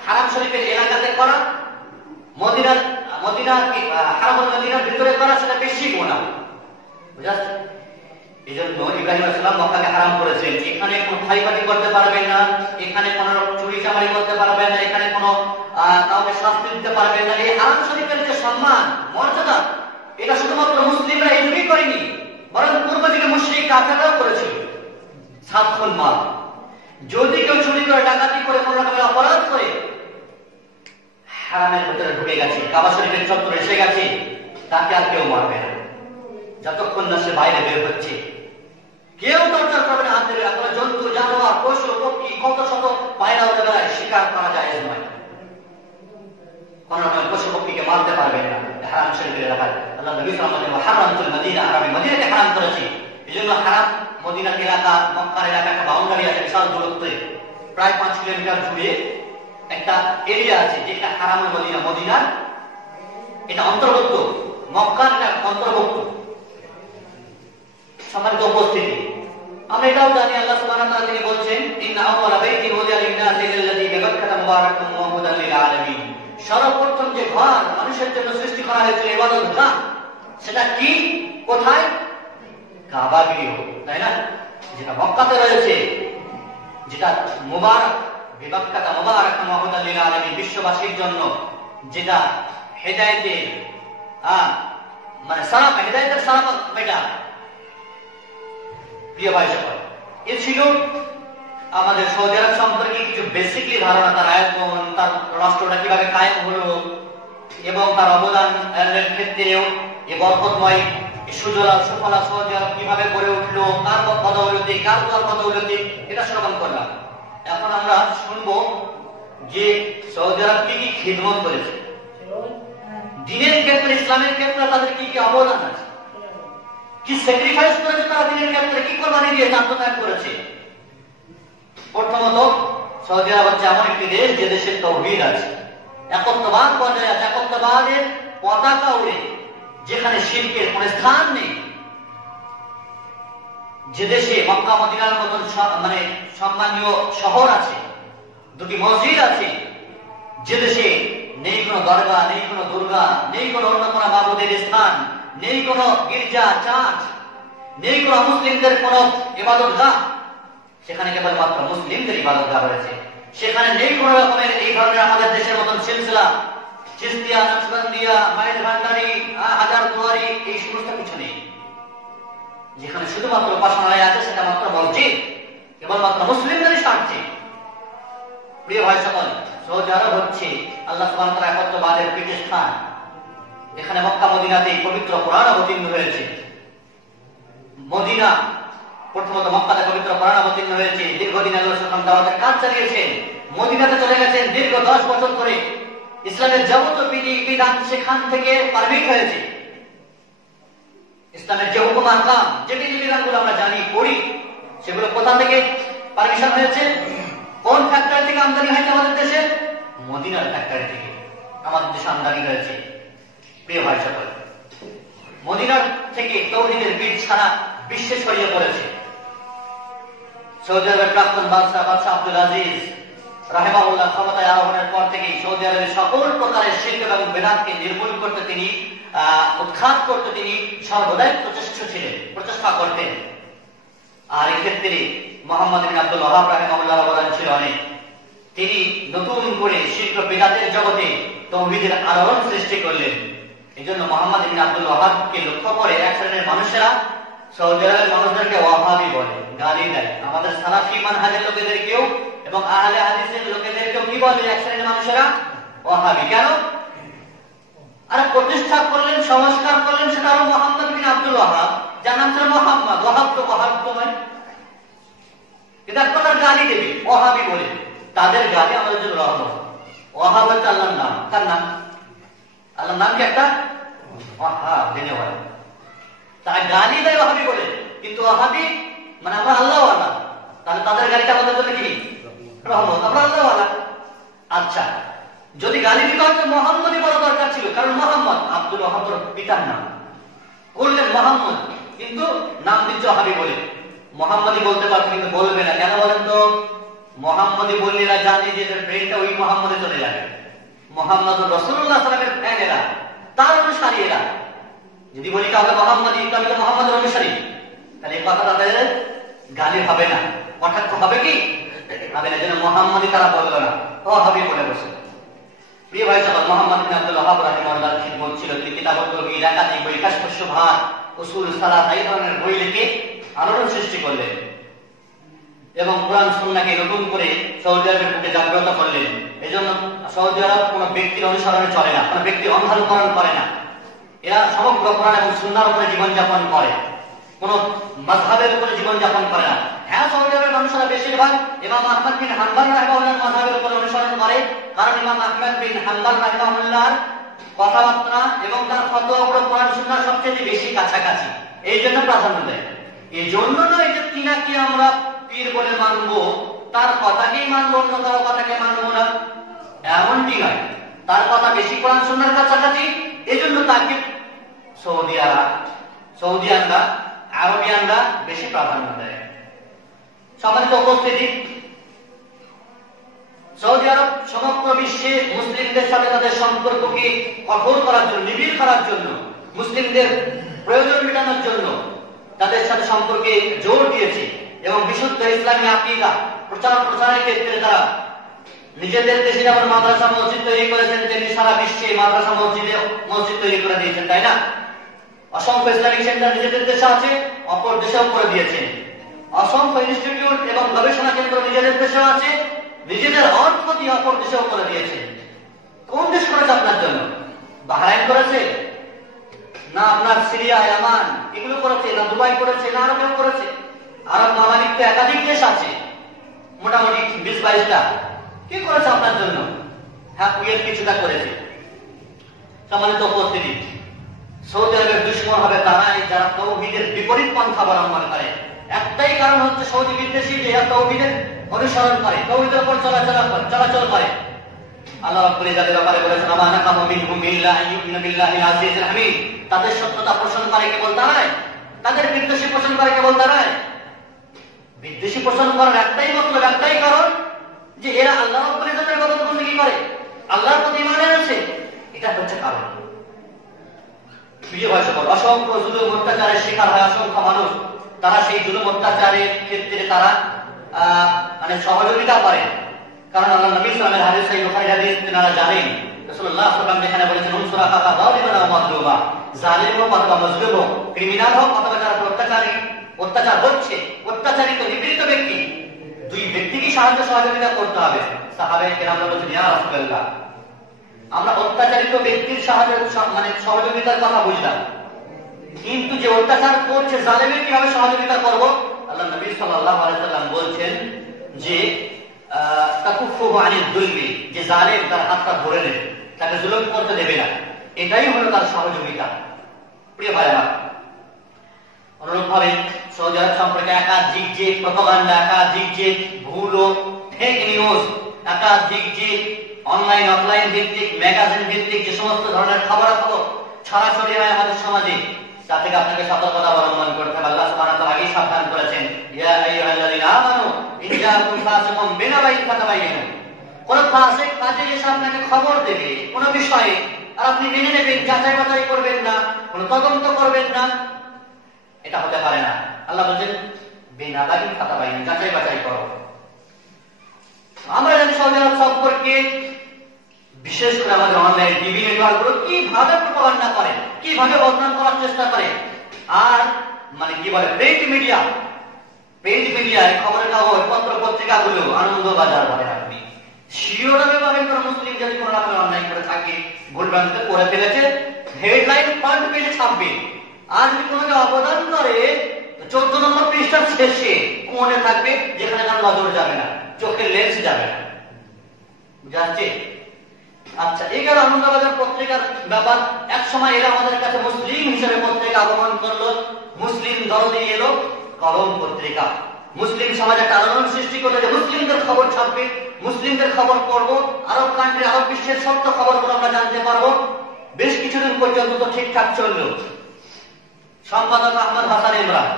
হারাম শরীফের এলাকাতে করা, মদিনার মদিনার ভিতরে করা, সেটা বেশি গুনাহ। বুঝাচ্ছে? এই জন্য ইব্রাহিম আলাইহিস সালাম মক্কাকে হারাম করেছেন। এখানে কোনো ক্ষয়ক্ষতি করতে পারবেন না, এখানে কোনো চুরি চামারি করতে পারবেন না, এখানে কোনো কাউকে শাস্তি দিতে পারবেন না। এই হারাম শরীফের যে সম্মান, মর্যাদা, এটা শুধুমাত্র মুসলিমরা এই যুগেই করেনি, বরং পূর্ব দিকে মুশরিক কাফেররাও করেছিল। 7 খুন মাল, যদি কেউ চুরি করে, ডাকাতি করে, কোনো রকমের অপরাধ করে, হারামের ভিতরে ঢুকে গেছে, কাবা শরীফের চত্বরে এসে গেছে, তাকে আর কেউ মারবে না যতক্ষণ না সে বাইরে বের হচ্ছে। কেউ টর্চার করবে না, হাত দেবে না। কোনো জন্তু জানোয়ার পশু পক্ষী কত শত পায়রা উড়ে বেড়ায়, শিকার করা যায় নয়। কোন পশু পক্ষীকে মারতে পারবে না হারাম শরীফের এলাকায়। আল্লাহ নবী সাল্লাল্লাহু আলাইহি ওয়াসাল্লাম হারামতুল মদিনা, হারামে মদিনাকে হারাম করেছে। এজন্য হারাম মদিনার এলাকা, মক্কার এলাকা একটা বাউন্ডারি আছে বিশাল দূরত্বে, প্রায় 5 কিলোমিটার জুড়ে একটা এরিয়া আছে যেটা হারাম মদিনা, মদিনার এটা অন্তর্ভুক্ত, মক্কার এটা অন্তর্ভুক্ত। সম্মানিত উপস্থিতি, আমরা এটাও জানি আল্লাহ সুবহানাহু ওয়া তাআলা তিনি বলছেন, ইন্না আওয়ালা বাইতিন উযিয়া লিন-নাসি আল্লাযী বিবাক্কাতা মুবারাকান ওয়া হুদাল লিল আলামিন। সর্বপ্রথম যে ঘর মানুষের জন্য সৃষ্টি করা হয়েছিল ইবাদতগাহ, সেটা কি, কোথায়? কাবা গৃহ, তাই না? যেটা মক্কাতে রয়েছে, যেটা মুবারক, বিবাক্কাতা মুবারাকান ওয়া হুদাল লিল আলামিন, বিশ্ববাসীর জন্য যেটা হেদায়েতে মানে সারাপ, হেদায়েতের সারাপ এটা। প্রিয় ভাই সকল, এ ছিল আমাদের সৌদি আরব সম্পর্কে কিছু বেসিকলি ধারণা, তার আয়তন, তার রাষ্ট্রটা কিভাবে কায়েম হলো এবং তার অবদান এর ক্ষেত্রেও এই বরকতময় সুজলা সুফলা সৌদি আরব কিভাবে গড়ে উঠলো, কার বদৌলতে, কার বদৌলতে, এটা শ্রবণ করলাম। এখন আমরা শুনবো যে সৌদি আরব কি কি খিদমত করেছে, দ্বীনের ক্ষেত্রে, ইসলামের ক্ষেত্রে তাদের কি কি অবদান আছে, কি স্যাক্রিফাইস করেছে তারা দ্বীনের ক্ষেত্রে, কি কোরবানি দিয়ে আত্মত্যাগ করেছে। প্রথমত, সৌদি আরব হচ্ছে এমন একটি দেশ যে দেশে তাওহীদ আছে, একত্ববাদ বজায় আছে, একত্ববাদের পতাকা উড়ে, যেখানে শিরকের কোনো স্থান নেই। যে দেশে মক্কা মদিনার মতন মানে সম্মানীয় শহর আছে, দুটি মসজিদ আছে, যে দেশে নেই কোনো দরগা, নেই কোনো দুর্গা, নেই কোনো অন্য কোনো মাবুদের স্থান, নেই কোনো গির্জা, চার্চ, নেই কোনো মুসলিমদের কোনো ইবাদতগাহ, সেখানে কেবলমাত্র মুসলিমদের ইবাদতগাহ রয়েছে। সেখানে নেই কোনো রকমের এই ধরনের আমাদের দেশের মতন সিলসিলা, চিশতিয়া, নকশবন্দিয়া, মাইল ভান্ডারি, হাজার দুয়ারি, এই সমস্ত কিছু নেই। যেখানে শুধুমাত্র উপাসনালয় আছে, সেটা মাত্র মসজিদ, কেবলমাত্র মুসলিমদেরই স্বার্থে। প্রিয় ভাই সকল, সৌদি আরব হচ্ছে আল্লাহ সুবহানাহু ওয়া তাআলার একত্ববাদের পীঠস্থান। এখানে মক্কা মদিনাতে পবিত্র কোরআন অবতীর্ণ হয়েছে। মদিনা, প্রথমত মক্কাতে পবিত্র কোরআন অবতীর্ণ হয়েছে। দীর্ঘদিন আল্লাহ সুবহানাহু ওয়া তাআলা দাওয়াতের কাজ চালিয়েছেন। মদিনাতে চলে গেছেন দীর্ঘ 10 বছর ধরে। ইসলামের যাবতীয় বিধান সেখান থেকে পারমিট হয়েছে। ইসলামের যে হুকুম আহকাম, যে বিধিবিধানগুলো আমরা জানি, পড়ি, সেগুলো কোথা থেকে পারমিশন হয়েছে? কোন ফ্যাক্টরি থেকে আমদানি হয়েছে আমাদের দেশে? মদিনার ফ্যাক্টরি থেকে আমাদের দেশে আমদানি হয়েছে। প্রিয় ভাই সকল, মদিনার থেকে তাওহীদের বীজ সারা বিশ্বে ছড়িয়ে পড়েছে। সৌদি আরবের প্রাক্তন বাদশাহ আব্দুল আজিজ রাহিমাহুল্লাহ ক্ষমতায় আরোহণের পর থেকেই সৌদি আরবের সকল প্রকারের শিরক এবং বিদআতকে নির্মূল করতে তিনি, উৎখাত করতে তিনি সর্বদাই প্রচেষ্টা করতেন। আর এক্ষেত্রে মুহাম্মদ বিন আব্দুল ওয়াহাব রাহিমাহুল্লাহর অবদান ছিল অনেক। তিনি নতুন করে শিরক বিদআতের জগতে তাওহীদের আলোড়ন সৃষ্টি করলেন। এজন্য মুহাম্মদ বিন আব্দুল ওয়াহাবকে লক্ষ্য করে এক শ্রেণীর মানুষেরা সৌদি আরবের মানুষদেরকে ওয়াহাবি বলে, গালি দেয়। আমাদের সালাফি মানহাজের লোকেদেরকেও এবং আহলে হাদিসের লোকেদেরকেও কি বলে এক শ্রেণীর মানুষেরা? ওয়াহাবি। কেন? আর প্রতিষ্ঠা করলেন, সংস্কার করলেন সেটা হলো মুহাম্মদ বিন আব্দুল ওয়াহাব, যার নাম ছিল মুহাম্মদ। ওয়াহাব তো নয়, কিন্তু এক প্রকার গালি দেবে ওয়াহাবি বলে। তাদের গালি আমাদের জন্য রহমত। ওয়াহাব হচ্ছে আল্লাহর নাম। তার নাম, আল্লাহর নাম কি একটা? ওয়াহাব, জেনে বলে। তারা গালি দেয় ওয়াহাবি বলে, কিন্তু ওয়াহাবি মানে আমরা আল্লাহওয়ালা। তাহলে তাদের গালিটা আমাদের জন্য কি? রহমত। আমরা আল্লাহওয়ালা। আচ্ছা, যদি গালি দিতে হয় তো মুহাম্মদই বলা দরকার ছিল, কারণ মুহাম্মদ, আব্দুল ওয়াহাব পিতার নাম, করলেন মুহাম্মদ, কিন্তু নাম দিচ্ছে ওয়াহাবি বলে। মুহাম্মদই বলতে পারতো, কিন্তু বলবে না। কেন বলেন তো? মুহাম্মদই বললে এরা জানে যে এদের ব্রেনটা ওই মুহাম্মদে চলে যাবে। মুহাম্মদ রাসূলুল্লাহ সাল্লাল্লাহু আলাইহি ওয়াসাল্লামের ফ্যান এরা, তার অনুসারী এরা। যদি বলি কাউকে মুহাম্মদী, তবে তো মুহাম্মদের অনুসারী, তাহলে এই কথা তাদের গালি হবে না, কটাক্ষ হবে কি? হবে না। যেন মুহাম্মদী তারা বললো না, ওয়াহাবি বলে বসে। প্রিয় ভাই সকল, মুহাম্মদ বিন আব্দুল ওয়াহাব রাহিমাহুল্লাহর খিদমত ছিল। তিনি কিতাবুত তাওহীদ, একাধিক বই, কাশফুশ শুবহাত, উসুল সালাত, এই ধরনের বই লিখে আলোড়ন সৃষ্টি করলেন। এবং কোরআন সুন্নাহকে নতুন করে সৌদি আরবের বুকে জাগ্রত করলেন। এজন্য সৌদি আরব কোনো ব্যক্তির অনুসরণে চলে না, কোনো ব্যক্তির অনুসরণ করে না। এরা সমগ্র কোরআন এবং সুন্নাহর উপরে জীবনযাপন করে, কোন মাযহাবের উপরে জীবনযাপন করে না। হ্যাঁ, সৌদি আরবের মানুষরা বেশিরভাগ ইমাম আহমদ বিন হাম্বল রাহিমাহুল্লাহর মাযহাবের উপরে অনুসরণ করে, কারণ ইমাম আহমদ বিন হাম্বল রাহিমাহুল্লাহর কথাবার্তা এবং তার ফতোয়াগুলো কোরআন সুন্নাহর সবচেয়ে বেশি কাছাকাছি, এই জন্য প্রাধান্য দেয়। এই জন্য নয় যে তিনাকে আমরা পীর বলে মানবো, তার কথাকেই মানবো, অন্য কারো কথাকে মানবো না, এমনটি নয়। তার কথা বেশি কোরআন সুন্নাহর কাছাকাছি, এই জন্য তাকে সৌদিয়ানরা আরবিয়ানরা বেশি প্রাধান্য দেয়। সম্মানিত উপস্থিতি, সৌদি আরব সমগ্র বিশ্বে মুসলিমদের সাথে তাদের সম্পর্ককে কঠোর করার জন্য, নিবিড় করার জন্য, মুসলিমদের প্রয়োজন মেটানোর জন্য তাদের সাথে সম্পর্কে জোর দিয়েছে এবং বিশুদ্ধ ইসলামী আকীদা প্রচারের ক্ষেত্রে তারা নিজেদের দেশে যেমন মাদ্রাসা মসজিদ তৈরি করেছেন, তেমনি সারা বিশ্বে মাদ্রাসা মসজিদ তৈরি করে দিয়েছেন, তাই না? অসংখ্য ইসলামিক সেন্টার নিজেদের দেশে আছে, অপর দেশেও করে দিয়েছেন। অসংখ্য ইনস্টিটিউট এবং গবেষণা কেন্দ্র নিজেদের দেশেও আছে, নিজেদের অর্থ দিয়ে অপর দেশেও করে দিয়েছেন। কোন দেশ করেছে আপনার জন্য? বাহরাইন করেছে না, আপনার সিরিয়া, ইয়ামান এগুলো করেছে না, দুবাই করেছে না, আরো কেউ করেছে? আরব মামালিক তো একাধিক দেশ আছে, মোটামুটি 20-22টা। কি করেছে আপনার জন্য? হ্যাঁ, কুয়েত কিছুটা করেছে। সম্মানিত উপস্থিতি, সৌদি আরবের দুশমন হবে তারাই যারা তাওহীদের বিপরীত পন্থা অবলম্বন করে। একটাই কারণ হচ্ছে সৌদি বিদ্বেষী, যে এরা তাওহীদের অনুসরণ করে, তাওহীদের উপর চলাচল করে। আল্লাহ রাব্বুল ইজ্জাতের ব্যাপারে বলেছেন, আমা নাকামু মিনহুম ইল্লা আইয়ুমিনু বিল্লাহিল আজিজিল হামিদ। তাদের সত্যতা পোষণ করে কেবল তারাই, তাদের বিদ্বেষী পোষণ করে কেবল তারাই। বিদ্বেষী পোষণ করার একটাই মতলব, একটাই কারণ, যে এরা আল্লাহ রাব্বুল ইজ্জাতের ইবাদত বন্দেগী করে, আল্লাহর প্রতি ঈমান এনেছে, এটা হচ্ছে কারণ। অসংখ্য জুলুম অত্যাচারের শিকার হয় অসংখ্য মানুষ। তারা সেই জুলুম অত্যাচারের ক্ষেত্রে তারা মানে সহযোগিতা করে, কারণ আল্লাহ নবী সাল্লাল্লাহু আলাইহি হাদিস, সহিহ বুখারী হাদিস আপনারা জানেন, রাসূলুল্লাহ সাল্লাল্লাহু আলাইহি ওয়াসাল্লাম যেখানে বলেছেন, উনসুরা আখা যালিমান ওয়া মাজলুমা, জালিম হোক অথবা মাজলুম হোক, ক্রিমিনাল হোক অথবা যারা অত্যাচার হচ্ছে, অত্যাচারিত নিপীড়িত ব্যক্তি, দুই ব্যক্তিকে সহযোগিতা করতে হবে। সাহাবায়ে কেরামরা বলেছেন, ইয়া রাসূলুল্লাহ, আমরা অত্যাচারিত ব্যক্তির সহযোগিতার কথা বুঝলাম, কিন্তু যে অত্যাচার করছে জালেমের কিভাবে সহযোগিতা করব? আল্লাহ নবী সাল্লাল্লাহু আলাইহি ওয়াসাল্লাম বলছেন যে তাকুফুহু আনিদ দুলমি, যে জালেম তার হাতটা ধরে নেবে, তাকে জুলুম করতে দেবে না, এটাই হলো তার সহযোগিতা। প্রিয় ভাইরা, অনুরূপভাবে সৌদি আরব সম্পর্কে একাধিক যে প্রপাগান্ডা, একাধিক যে ভুল ও ফেক নিউজ, একাধিক যে অনলাইন অফলাইন ভিত্তিক ম্যাগাজিন ভিত্তিক যে সমস্ত ধরনের খবরাখবর ছড়াছড়ি হয় আমাদের সমাজে, তা থেকে আপনাকে সতর্কতা অবলম্বন করতে হবে। আল্লাহ সুবহানাহু ওয়া তাআলা আগেই সাবধান করেছেন, ইয়া আইয়ুহাল্লাযীনা আমানু ইন জাআকুম ফাসিকুম বিনাবাইন ফাতাবায়ানু। কোন ফাসিক কাজে এসে আপনাকে খবর দেবে কোন বিষয়ে, আর আপনি মেনে নেবেন, যাচাই বাছাই করবেন না, কোন তদন্ত করবেন না, এটা হতে পারে না। আল্লাহ বলেন বিনাবাইন ফাতাবায়ানু, যাচাই বাছাই করো। আমরা জানি সৌদি আরব সম্পর্কে, বিশেষ করে আমাদের অনলাইন টিভি নেটওয়ার্কগুলো কিভাবে প্রপাগান্ডা করে, কিভাবে বদনাম করার চেষ্টা করে। আর মানে কি বলে, প্রিন্ট মিডিয়ায় খবরের কাগজ, পত্র পত্রিকাগুলো আনন্দবাজার বলে, আপনি শিরোনামে পাবেন কোন মুসলিম যদি কোনো রকম অন্যায় করে থাকে, ভুলভ্রান্তিতে করে ফেলেছে, হেডলাইন ফ্রন্ট পেজে ছাপবে। আর যদি কোনো অবদান করে 14 নম্বর পৃষ্ঠার শেষে কোণে থাকবে, যেখানে কারো নজর যাবে না, চোখের লেন্স যাবে না। বুঝাচ্ছে? আচ্ছা, এই গেল আনন্দবাজার পত্রিকার ব্যাপার। এক সময় এরা আমাদের কাছে মুসলিম হিসেবে পত্রিকা আগমন করলো, মুসলিম দরদি এলো কলম পত্রিকা। মুসলিম সমাজে একটা আলোড়ন সৃষ্টি করলো যে মুসলিমদের খবর ছাপবে, মুসলিমদের খবর পড়বো, আরব কান্ট্রি, আরব বিশ্বের সত্য খবরগুলো আমরা জানতে পারবো। বেশ কিছুদিন পর্যন্ত তো ঠিকঠাক চললো। সম্পাদক আহমদ হাসান ইমরান,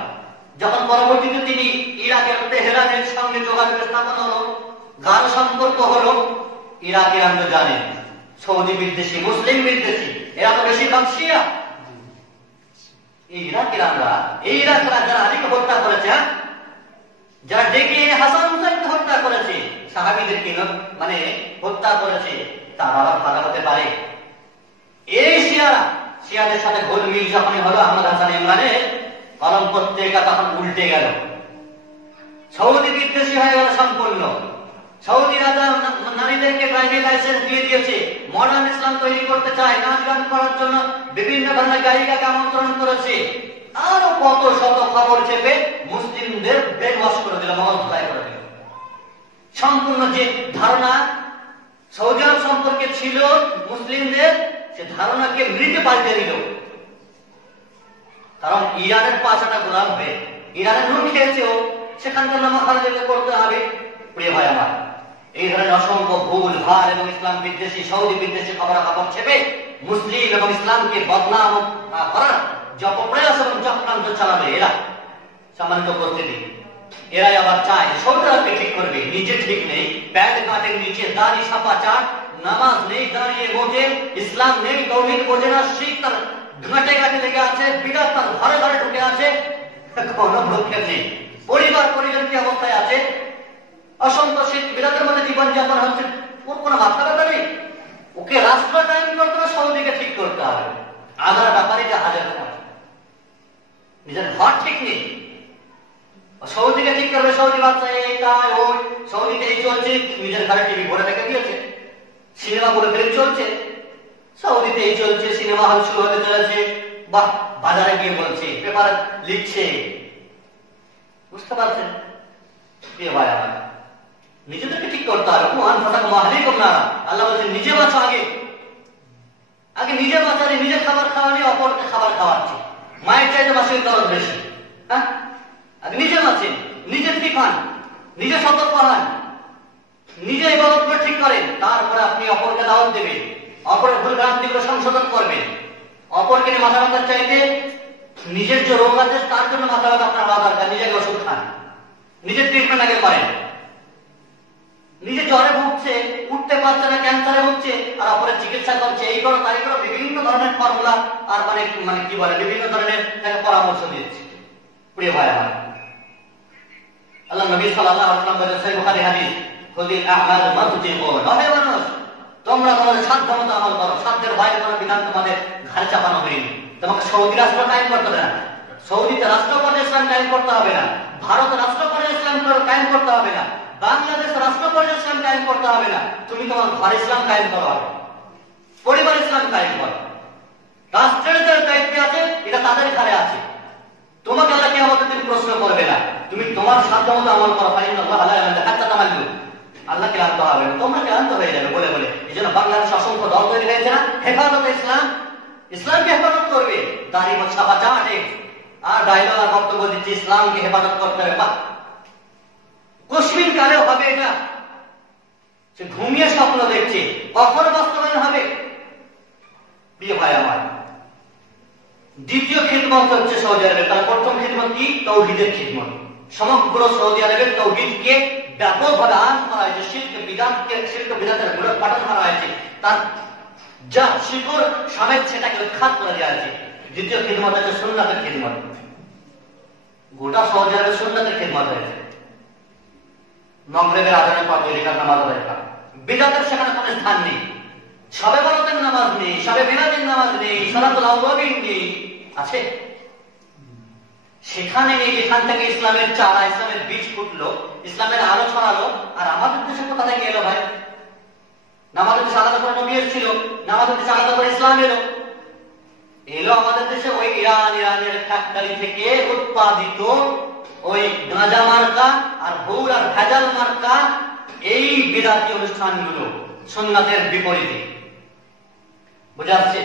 যখন পরবর্তীতে তিনি ইরাকের তেহরানের সঙ্গে যোগাযোগ স্থাপন হলো, গাঢ় সম্পর্ক হলো, ইরাকিয়ান তো জানেন সৌদি বিদ্বেষী, মুসলিম বিদ্বেষী, এরা তো বেশিরভাগ শিয়া। এই ইরাকরা যারা আলীকে হত্যা করেছে, যারা ডেকে এনে হাসান হুসাইনকে হত্যা করেছে, সাহাবীদেরকে মানে হত্যা করেছে, তারা আবার ভালো হতে পারে? এই শিয়াদের সাথে ঘোলমিল যখনই হলো আহমদ হাসান ইমরানের, কলম পত্রিকা তখন উল্টে গেল। সৌদি বিদ্বেষী হয়ে গেল সম্পূর্ণ। সৌদি রাজা নারীদেরকে ড্রাইভিং লাইসেন্স দিয়ে দিয়েছে, মডার্ন ইসলাম তৈরি করতে চায়, নাচ গান করার জন্য বিভিন্ন ধরনের গায়িকাকে আমন্ত্রণ করেছে। আরো কত শত খবর চেপে মুসলিমদের ব্রেন ওয়াশ করে দিল, মগজ ধোলাই করে দিল। সম্পূর্ণ যে ধারণা সৌদি আরব সম্পর্কে ছিল মুসলিমদের, সে ধারণাকে মৃতে পাল্টে দিল। কারণ ইরানের পাশাটা গোলাম হয়ে ইরানের নুন খেয়েছেও, সেখানকার নামাখানাদেরকে করতে হবে। প্রিয় ভাই আমার, এই ধরনের অসংখ্য ভুল ভার এবং ইসলাম বিদ্বেষী সৌদি বিদ্বেষী খবরাখবর ছেপে মুসলিম এবং ইসলামকে বদনাম করার যে অপপ্রয়াস এবং চক্রান্ত চালাবে এরা সম্মানিত উপস্থিতি, এরাই আবার চায় সৌদি আরবকে ঠিক করবে। নিজে ঠিক নেই, প্যান্ট কাটের নিচে দাড়ি সাপা চাট, নামাজ নেই, দাঁড়িয়ে বোঝে, ইসলাম নেই, তৌহিদ বোঝে না, শিখ তার ঘাটে ঘাটে লেগে আছে, বিদাত তার ঘরে ঘরে ঢুকে আছে, কোনো ভ্রক্ষেপ নেই। পরিবার পরিজন কি অবস্থায় আছে, অসন্তোষিত বিরাটের মধ্যে জীবনযাপন হচ্ছে, ওর কোনো মাথা ব্যথা নেই। ওকে রাষ্ট্র কায়েম করতে হবে, সৌদিকে ঠিক করতে হবে। আধার ব্যাপারে যে হাজার নিজের ঘর ঠিক নেই, সৌদিকে ঠিক করবে। সৌদি বাচ্চা এইটা ওই, সৌদিতে এই চলছে, নিজের ঘরে টিভি ভরে রেখে দিয়েছে, সিনেমা গুলো ফিল্ম চলছে, সৌদিতে এই চলছে, সিনেমা হল শুরু হতে চলেছে, বাহ, বাজারে গিয়ে বলছে, পেপার লিখছে। বুঝতে পারছেন কে ভাই আমার, নিজেদেরকে ঠিক করতে হবে। আল্লাহ বলছেন নিজে বাঁচো, আগে নিজে বাঁচালে, নিজে খাবার খাওয়ানি, অপরকে খাবার খাওয়াচ্ছে। মায়ের চাইতে মাসের দরদ বেশি। হ্যাঁ, আগে নিজে বাঁচেন, নিজে ঠিক হন, নিজে সতর্ক হন, নিজে ইবাদত করে ঠিক করেন, তারপরে আপনি অপরকে দাওয়াত দেবেন, অপরের ভুল ভ্রান্তিগুলো সংশোধন করবেন। অপরকে নিয়ে মাথা ব্যথার চাইতে নিজের যে রোগ আছে তার জন্য মাথা ব্যথা আপনার হওয়া দরকার। নিজেকে ওষুধ খান, নিজের ট্রিটমেন্ট আগে করেন। নিজে জ্বরে ভুগছে, উঠতে পারছে না, ক্যান্সারে ভুগছে, আর অপরের চিকিৎসা করছে, এই করো তাই করো, বিভিন্ন ধরনের ফর্মুলা আর মানে কি বলে, বিভিন্ন ধরনের তাকে পরামর্শ দিচ্ছে। প্রিয় ভাই আমার, আল্লাহ নবী সাল্লাল্লাহু আলাইহি ওয়াসাল্লাম বলেছেন, সহিহ বুখারী হাদিস, খুদিল আ'মাল মাতুজিকুন, হে মানুষ, তোমরা তোমাদের সাধ্যমতো আমল করো, সাধ্যের বাইরে কোনো বিধান তোমাদের ঘাড়ে চাপানো হয়নি। তোমাকে সৌদি রাষ্ট্র কায়েম করতে হবে না, সৌদিতে রাষ্ট্র পর্যায়ে ইসলাম কায়েম করতে হবে না, ভারত রাষ্ট্র পর্যায়ে ইসলাম কায়েম করতে হবে না, বাংলাদেশ রাষ্ট্র পর্যায়ে ইসলাম কায়েম করতে হবে না। তুমি তোমার ঘরে ইসলাম কায়েম করা হবে, পরিবার ইসলাম কায়েম করো। রাষ্ট্রের যে দায়িত্ব আছে এটা তাদের ঘরে আছে, তোমাকে আল্লাহ কিয়ামতের দিন প্রশ্ন করবে না। তুমি তোমার সাধ্যমতো আমল করো, আল্লাহ ক্লান্ত হবে না, তোমরা ক্লান্ত হয়ে যাবে বলে বলে। এই জন্য বাংলাদেশে অসংখ্য দল তৈরি হয়েছে না, হেফাজতে ইসলাম, ইসলামকে হেফাজত করবে, দাড়ি ছাপা চাটে আর ডায়লগ আর বক্তব্য দিচ্ছে ইসলামকে হেফাজত করতে হবে। বাহ, কশ্মীর কালেও হবে এটা, সে ঘুমিয়ে স্বপ্ন দেখছে, কখন বাস্তবায়ন হবে? প্রিয় ভাই আমার, দ্বিতীয় খিদমত হচ্ছে সৌদি আরবের। তার প্রথম খিদমত কি? তাওহীদের খিদমত। সমগ্র সৌদি আরবের তাওহীদকে ব্যাপকভাবে আন করা হয়েছে, শিরক বিদআতের বিরোধ পাঠন করা হয়েছে, তার যা শিকড় সমেত সেটাকে উৎখাত করে দেওয়া হয়েছে। দ্বিতীয় খিদমত হচ্ছে সুন্নাতের খিদমত। গোটা সৌদি আরবের সুন্নাতের খিদমত হয়েছে। মাগরিবের আযানের পর 2 রাকাত নামাজ আদায় করা, বিদআতের সেখানে কোনো স্থান নেই। শবে বরাতের নামাজ নেই, শবে মিলাদের নামাজ নেই, সালাতুল আওয়াবিন নেই, আছে সেখানে নেই। যেখান থেকে ইসলামের চারা, ইসলামের বীজ ফুটলো, ইসলামের আলো ছড়ালো। আর আমাদের দেশে কোথা থেকে এলো ভাই? আমাদের দেশে আলাদা করে নবী এসেছিল, আমাদের দেশে আলাদা করে ইসলাম এলো আমাদের দেশে ওই ইরানের ফ্যাক্টরি থেকে উৎপাদিত ওই গাঁজা মার্কা আর ভুল আর ভেজাল মার্কা এই বিদাতি অনুষ্ঠানগুলো সুন্নাতের বিপরীতে। বুঝা যাচ্ছে?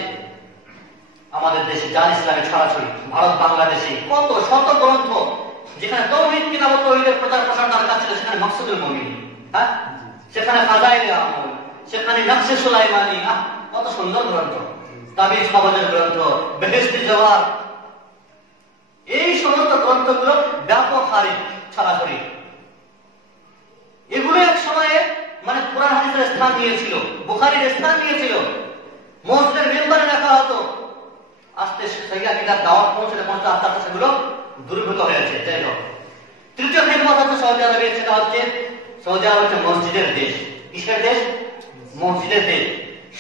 আমাদের দেশে জান ইসলামে ছড়াছড়ি, ভারত বাংলাদেশে কত শত গ্রন্থ, যেখানে তাওহীদ কিতাব ও তাওহীদের প্রচার প্রসার দরকার ছিল, সেখানে মাকসুদুল মুমিন, হ্যাঁ, সেখানে ফাজাইলে আমল, সেখানে নকশে সুলাইমানি, কত সুন্দর গ্রন্থ, তাবিজ কবজের গ্রন্থ, বেহেশতি জওয়াব, এই সমস্ত গ্রন্থগুলো ব্যাপক হারে ছড়াছড়ি। এগুলো এক সময়ে মানে কোরআন হাদিসের স্থান নিয়েছিল, বুখারীর স্থান নিয়েছিল, মসজিদের মেম্বারে রাখা হতো। আস্তে সহিহ কিতাব দাওয়াত পৌঁছতে পৌঁছতে আস্তে আস্তে সেগুলো দুর্বৃত হয়েছে। যাই হোক, তৃতীয় খিদমত হচ্ছে সৌদি আরবের, সেটা হচ্ছে সৌদি আরব হচ্ছে মসজিদের দেশ। কিসের দেশ? মসজিদের দেশ।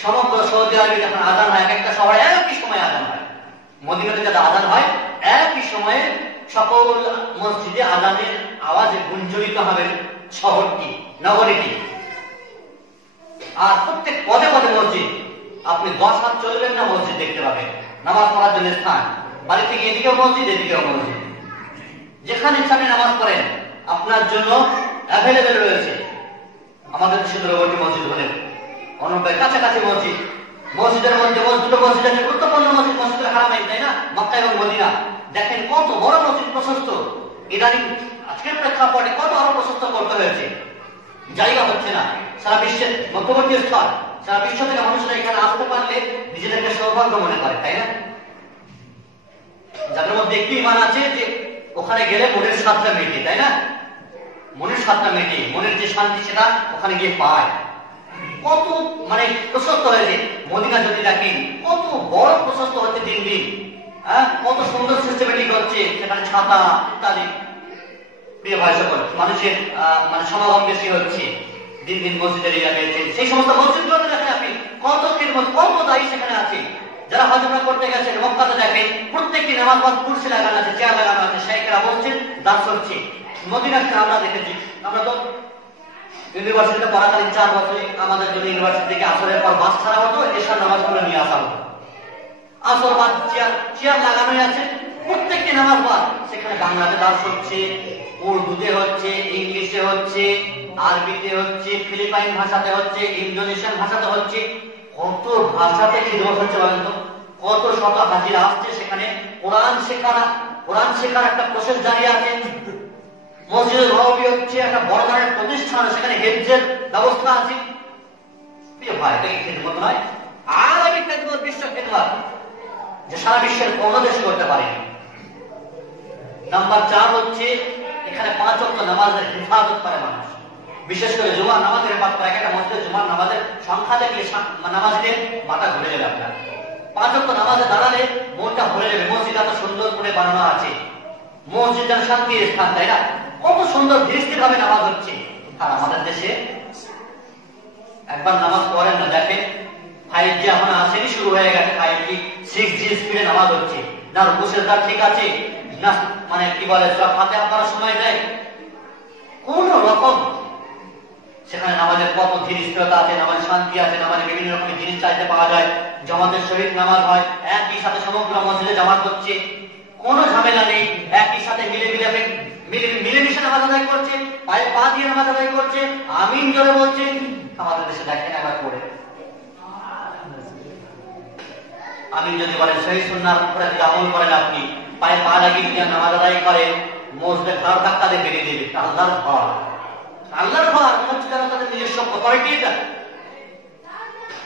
সমগ্র সৌদি আরবে যখন আযান হয়, একটা শহরে একই সময় আযান হয়। মদিনাতে যাতে আযান হয় একই সময়ে সকল মসজিদে আজানের আওয়াজে গুঞ্জরিত হবে শহরটি, নগরীটি। আর প্রত্যেক পদে পদে মসজিদ, আপনি 10 হাত চলবেন না মসজিদ দেখতে পাবেন, নামাজ পড়ার জন্য স্থান। বাড়ি থেকে এদিকেও মসজিদ, এদিকেও মসজিদ, যেখানে ইচ্ছা আপনি নামাজ পড়েন আপনার জন্য অ্যাভেলেবেল রয়েছে। আমাদের দেশে দূরবর্তী মসজিদ হলে অনেক কাছাকাছি মসজিদ, মসজিদের মধ্যে দুটো মসজিদ আছে, গুরুত্বপূর্ণ মসজিদ, মসজিদের হারামাইন, তাই না, মক্কা এবং মদিনা। দেখেন কত বড় মসজিদ, প্রশস্ত। ইদানিং আজকের প্রেক্ষাপটে কত আরো প্রশস্ত করতে হয়েছে, জায়গা হচ্ছে না। সারা বিশ্বের মধ্যবর্তী স্থল, সারা বিশ্ব থেকে মানুষরা এখানে আসতে পারলে নিজেদেরকে সৌভাগ্য মনে করে, তাই না? যাদের মধ্যে একটু ইমান আছে যে ওখানে গেলে মনের স্বাদটা মেটে, তাই না, মনের স্বাদটা মেটে, মনের যে শান্তি সেটা ওখানে গিয়ে পায়। কত মানে প্রশস্ত হয়েছে মদিনা, যদি দেখেন কত বড় প্রশস্ত হচ্ছে দিন দিন, কত সুন্দর সিস্টেমেটিক হচ্ছে, সেখানে ছাতা ইত্যাদি। প্রিয় ভাই সকল, মানুষের মানে সমাগম বেশি হচ্ছে দিন দিন, মসজিদের এরিয়া রয়েছে। সেই সমস্ত মসজিদগুলোতে দেখেন আপনি কত খিদমত, কত দায়ী সেখানে আছে। যারা হজ উমরা করতে গেছেন মক্কাতে দেখেন প্রত্যেকটি নামাজ পড়ার কুরসি লাগানো আছে, চেয়ার লাগানো আছে, শাইখেরা বসছেন, দাস হচ্ছে। মদিনাতে আমরা দেখেছি, আমরা তো ইউনিভার্সিটিতে পড়াকালীন 4 বছরে আমাদের জন্য ইউনিভার্সিটি থেকে আসরের পর বাস ছাড়া হতো, এশার নামাজ পড়ে নিয়ে আসা হতো। আসর বাদ চেয়ার লাগানোই আছে, প্রত্যেকটি নামাজ বাদ। সেখানে বাংলাতে দাস হচ্ছে, উর্দুতে হচ্ছে, ইংলিশে হচ্ছে, আরবিতে হচ্ছে, ফিলিপাইন ভাষাতে হচ্ছে, ইন্দোনেশিয়ান ভাষাতে হচ্ছে। কত ভাষাতে খিদমত হচ্ছে বলেন তো, কত শত হাজিরা আসছে সেখানে। কোরআন শেখার একটা প্রসেস জারি আছে। মসজিদের নববী হচ্ছে একটা বড় ধরনের প্রতিষ্ঠান, সেখানে হেফজের ব্যবস্থা আছে। প্রিয় ভাই, এটা কি খিদমত নয়? আরবি খিদমত, বিশ্ব খিদমত, যে সারা বিশ্বের কোন দেশ করতে পারেনি। নাম্বার 4 হচ্ছে এখানে 5 ওয়াক্ত নামাজের হেফাজত করে মানুষ, বিশেষ করে জুমার নামাজের হেফাজত করে। একটা মসজিদে জুমার নামাজের সংখ্যা দেখলে নামাজের মাথা ঘুরে যাবে আপনার। 5 ওয়াক্ত নামাজে দাঁড়ালে মনটা ভরে যাবে। মসজিদ এত সুন্দর করে বানানো আছে, মসজিদ যেন শান্তির স্থান, তাই না? কত সুন্দর ধীর ভাবে নামাজ হচ্ছে। আর আমাদের দেশে একবার নামাজ পড়েন না, দেখেন 5G এখন আসেনি, শুরু হয়ে গেছে 5G 6G স্পিডে নামাজ হচ্ছে। না রুকু সিজদা ঠিক আছে, না মানে কি বলে সূরা ফাতিহা পড়ার সময় দেয়, কোন রকম সেখানে নামাজের কত ধীর স্থিরতা আছে, নামাজ শান্তি আছে, নামাজে বিভিন্ন রকমের জিনিস চাইতে পাওয়া যায়। জামাতের সহিত নামাজ হয়, একই সাথে সমগ্র মসজিদে জামাত হচ্ছে, কোনো ঝামেলা নেই। একই সাথে মিলেমিশে নামাজ আদায় করছে, পায়ে পা দিয়ে নামাজ আদায় করছে, আমিন জোরে বলছে। আমাদের দেশে দেখেন একবার পড়ে আমিন যদি বলেন, সহিহ সুন্নাহর উপরে যদি আমল করেন, আপনি পায়ে পা লাগিয়ে নামাজ আদায় করেন, মসজিদে ঘর ধাক্কা দিয়ে বেরিয়ে দেবে। আল্লাহর ঘর, আল্লাহর ঘর, মসজিদ তাদের নিজস্ব প্রপার্টি।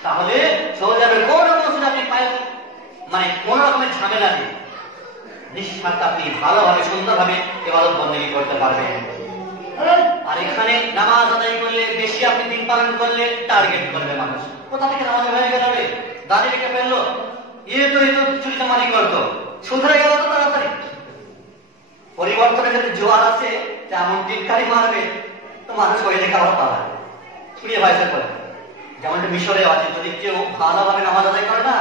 তাহলে সৌদি আরবের কোন মসজিদ আপনি পায়ে মানে কোন রকমের ঝামেলা নেই, নিঃস্বার্থ আপনি ভালোভাবে সুন্দরভাবে ইবাদত বন্দেগী করতে পারবেন। আর এখানে নামাজ আদায় করলে, বেশি আপনি দিন পালন করলে টার্গেট করবে মানুষ। কোথা থেকে নামাজ হয়ে গেল, দাঁড়িয়ে রেখে ফেললো, তো চুরি চামারি করতো, সুধরে গেল তো তাড়াতাড়ি। পরিবর্তনের ক্ষেত্রে জোয়ার আছে, তেমন টিটকারি মারবে তো মানুষ হয়ে রেখে আবার পালায়। প্রিয় ভাই সকল, যেমন মিশরে আছে, যদি কেউ ভালোভাবে নামাজ আদায় করে না,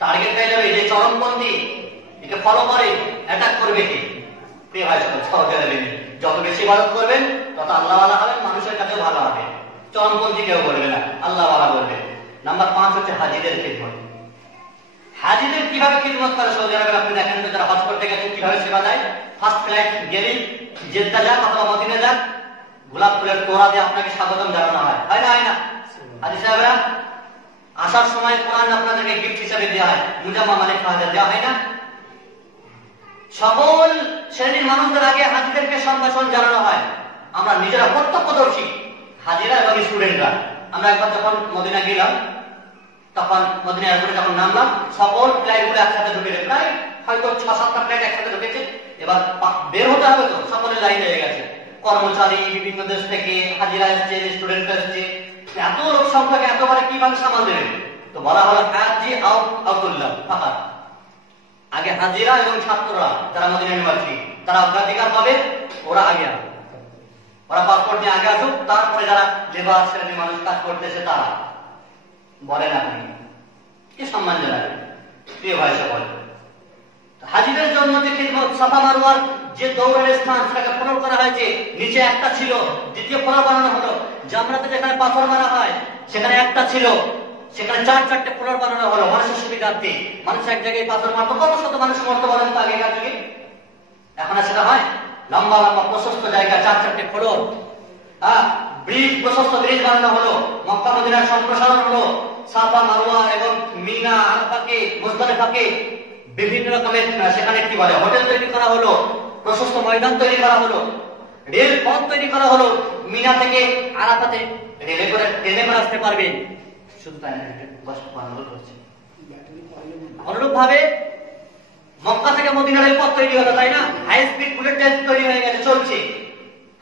টার্গেট পেয়ে যাবে। যে চরমপন্থী একে ফলো করে, অ্যাটাক করবে কি? প্রিয় ভাই সকল, সহজে দেবেন, যত বেশি ইবাদত করবেন তত আল্লাহওয়ালা হবেন, মানুষের কাছেও ভালো হবে। চরমপন্থী কেউ বলবে না, আল্লাহওয়ালা বলবে। নাম্বার 5 হচ্ছে হাজিদের খিদমত। হাজিদের কিভাবে খিদমত করে সৌদি আরবে? আপনি দেখেন তো, যারা হজ করতে গেছেন কিভাবে সেবা দেয়। ফার্স্ট ফ্লাইট গেলেই, জেদ্দা যাক অথবা মদিনা যাক, গোলাপ ফুলের তোড়া দিয়ে আপনাকে স্বাগতম জানানো হয়, হয় না? হয় না হাজি সাহেবরা? আসার সময় কোরআন আপনাদেরকে গিফট হিসেবে দেওয়া হয়, মুজাম্মা মানে ফাহাদা দেওয়া হয় না? সকল শ্রেণীর মানুষদের আগে হাজিদেরকে সম্ভাষণ জানানো হয়। আমরা নিজেরা প্রত্যক্ষদর্শী, হাজিরা এবং স্টুডেন্টরা। আমরা একবার যখন মদিনা গেলাম, তখন মদিনা এয়ারপোর্টে যখন নামলাম, সকল ফ্লাইটগুলো একসাথে ঢুকেছে, প্রায় হয়তো 6-7টা ফ্লাইট একসাথে ঢুকেছে। এবার বের হতে হবে তো, সকলের লাইন হয়ে গেছে, কর্মচারী বিভিন্ন দেশ থেকে, হাজিরা এসছে, স্টুডেন্ট এসছে, এত লোক সংখ্যাকে এতবারে কিভাবে সামাল দেবে? তো বলা হলো হাজি আউতুল্লাহ ফাকাত। আগে হাজিরা এবং ছাত্ররা যারা মদিনা ইউনিভার্সিটি, তারা অগ্রাধিকার পাবে, ওরা আগে আসবে, ওরা পাসপোর্ট নিয়ে আগে আসুক, তারপরে যারা লেবার শ্রেণীর মানুষ কাজ করতেছে তারা। বলেন আপনি কি সম্মান জানাবেন? প্রিয় ভাই সকল, হাজিদের জন্য যে খিদমত, সাফা মারওয়ার যে দৌড়ের স্থান সেটাকে ফ্লোর করা হয়েছে, নিচে একটা ছিল, দ্বিতীয় ফ্লোর বানানো হলো। জামরাতে যেখানে পাথর মারা হয় সেখানে একটা ছিল, সেখানে 4-4টে ফ্লোর বানানো হলো মানুষের সুবিধার্থে। মানুষ এক জায়গায় পাথর মারতো, কত শত মানুষ মরতে বলেন তো আগেকার যুগে। এখন আর সেটা হয়? লম্বা লম্বা প্রশস্ত জায়গা, 4-4টে ফ্লোর, ব্রিজ, প্রশস্ত ব্রিজ বানানো হলো, মক্কা মদিনার সম্প্রসারণ হলো, সাফা মারওয়া এবং মিনা, আরাফাকে, মুজদালিফাকে বিভিন্ন রকমের সেখানে কি বলে হোটেল তৈরি করা হলো, প্রশস্ত ময়দান তৈরি করা হলো, রেল পথ তৈরি করা হলো। মিনা থেকে আরাফাতে ট্রেনে করে আসতে পারবে। শুধু তাই না, অনুরূপ ভাবে মক্কা থেকে মদিনা রেল পথ তৈরি হলো, তাই না? হাই স্পিড বুলেট ট্রেন তৈরি হয়ে গেছে, চলছে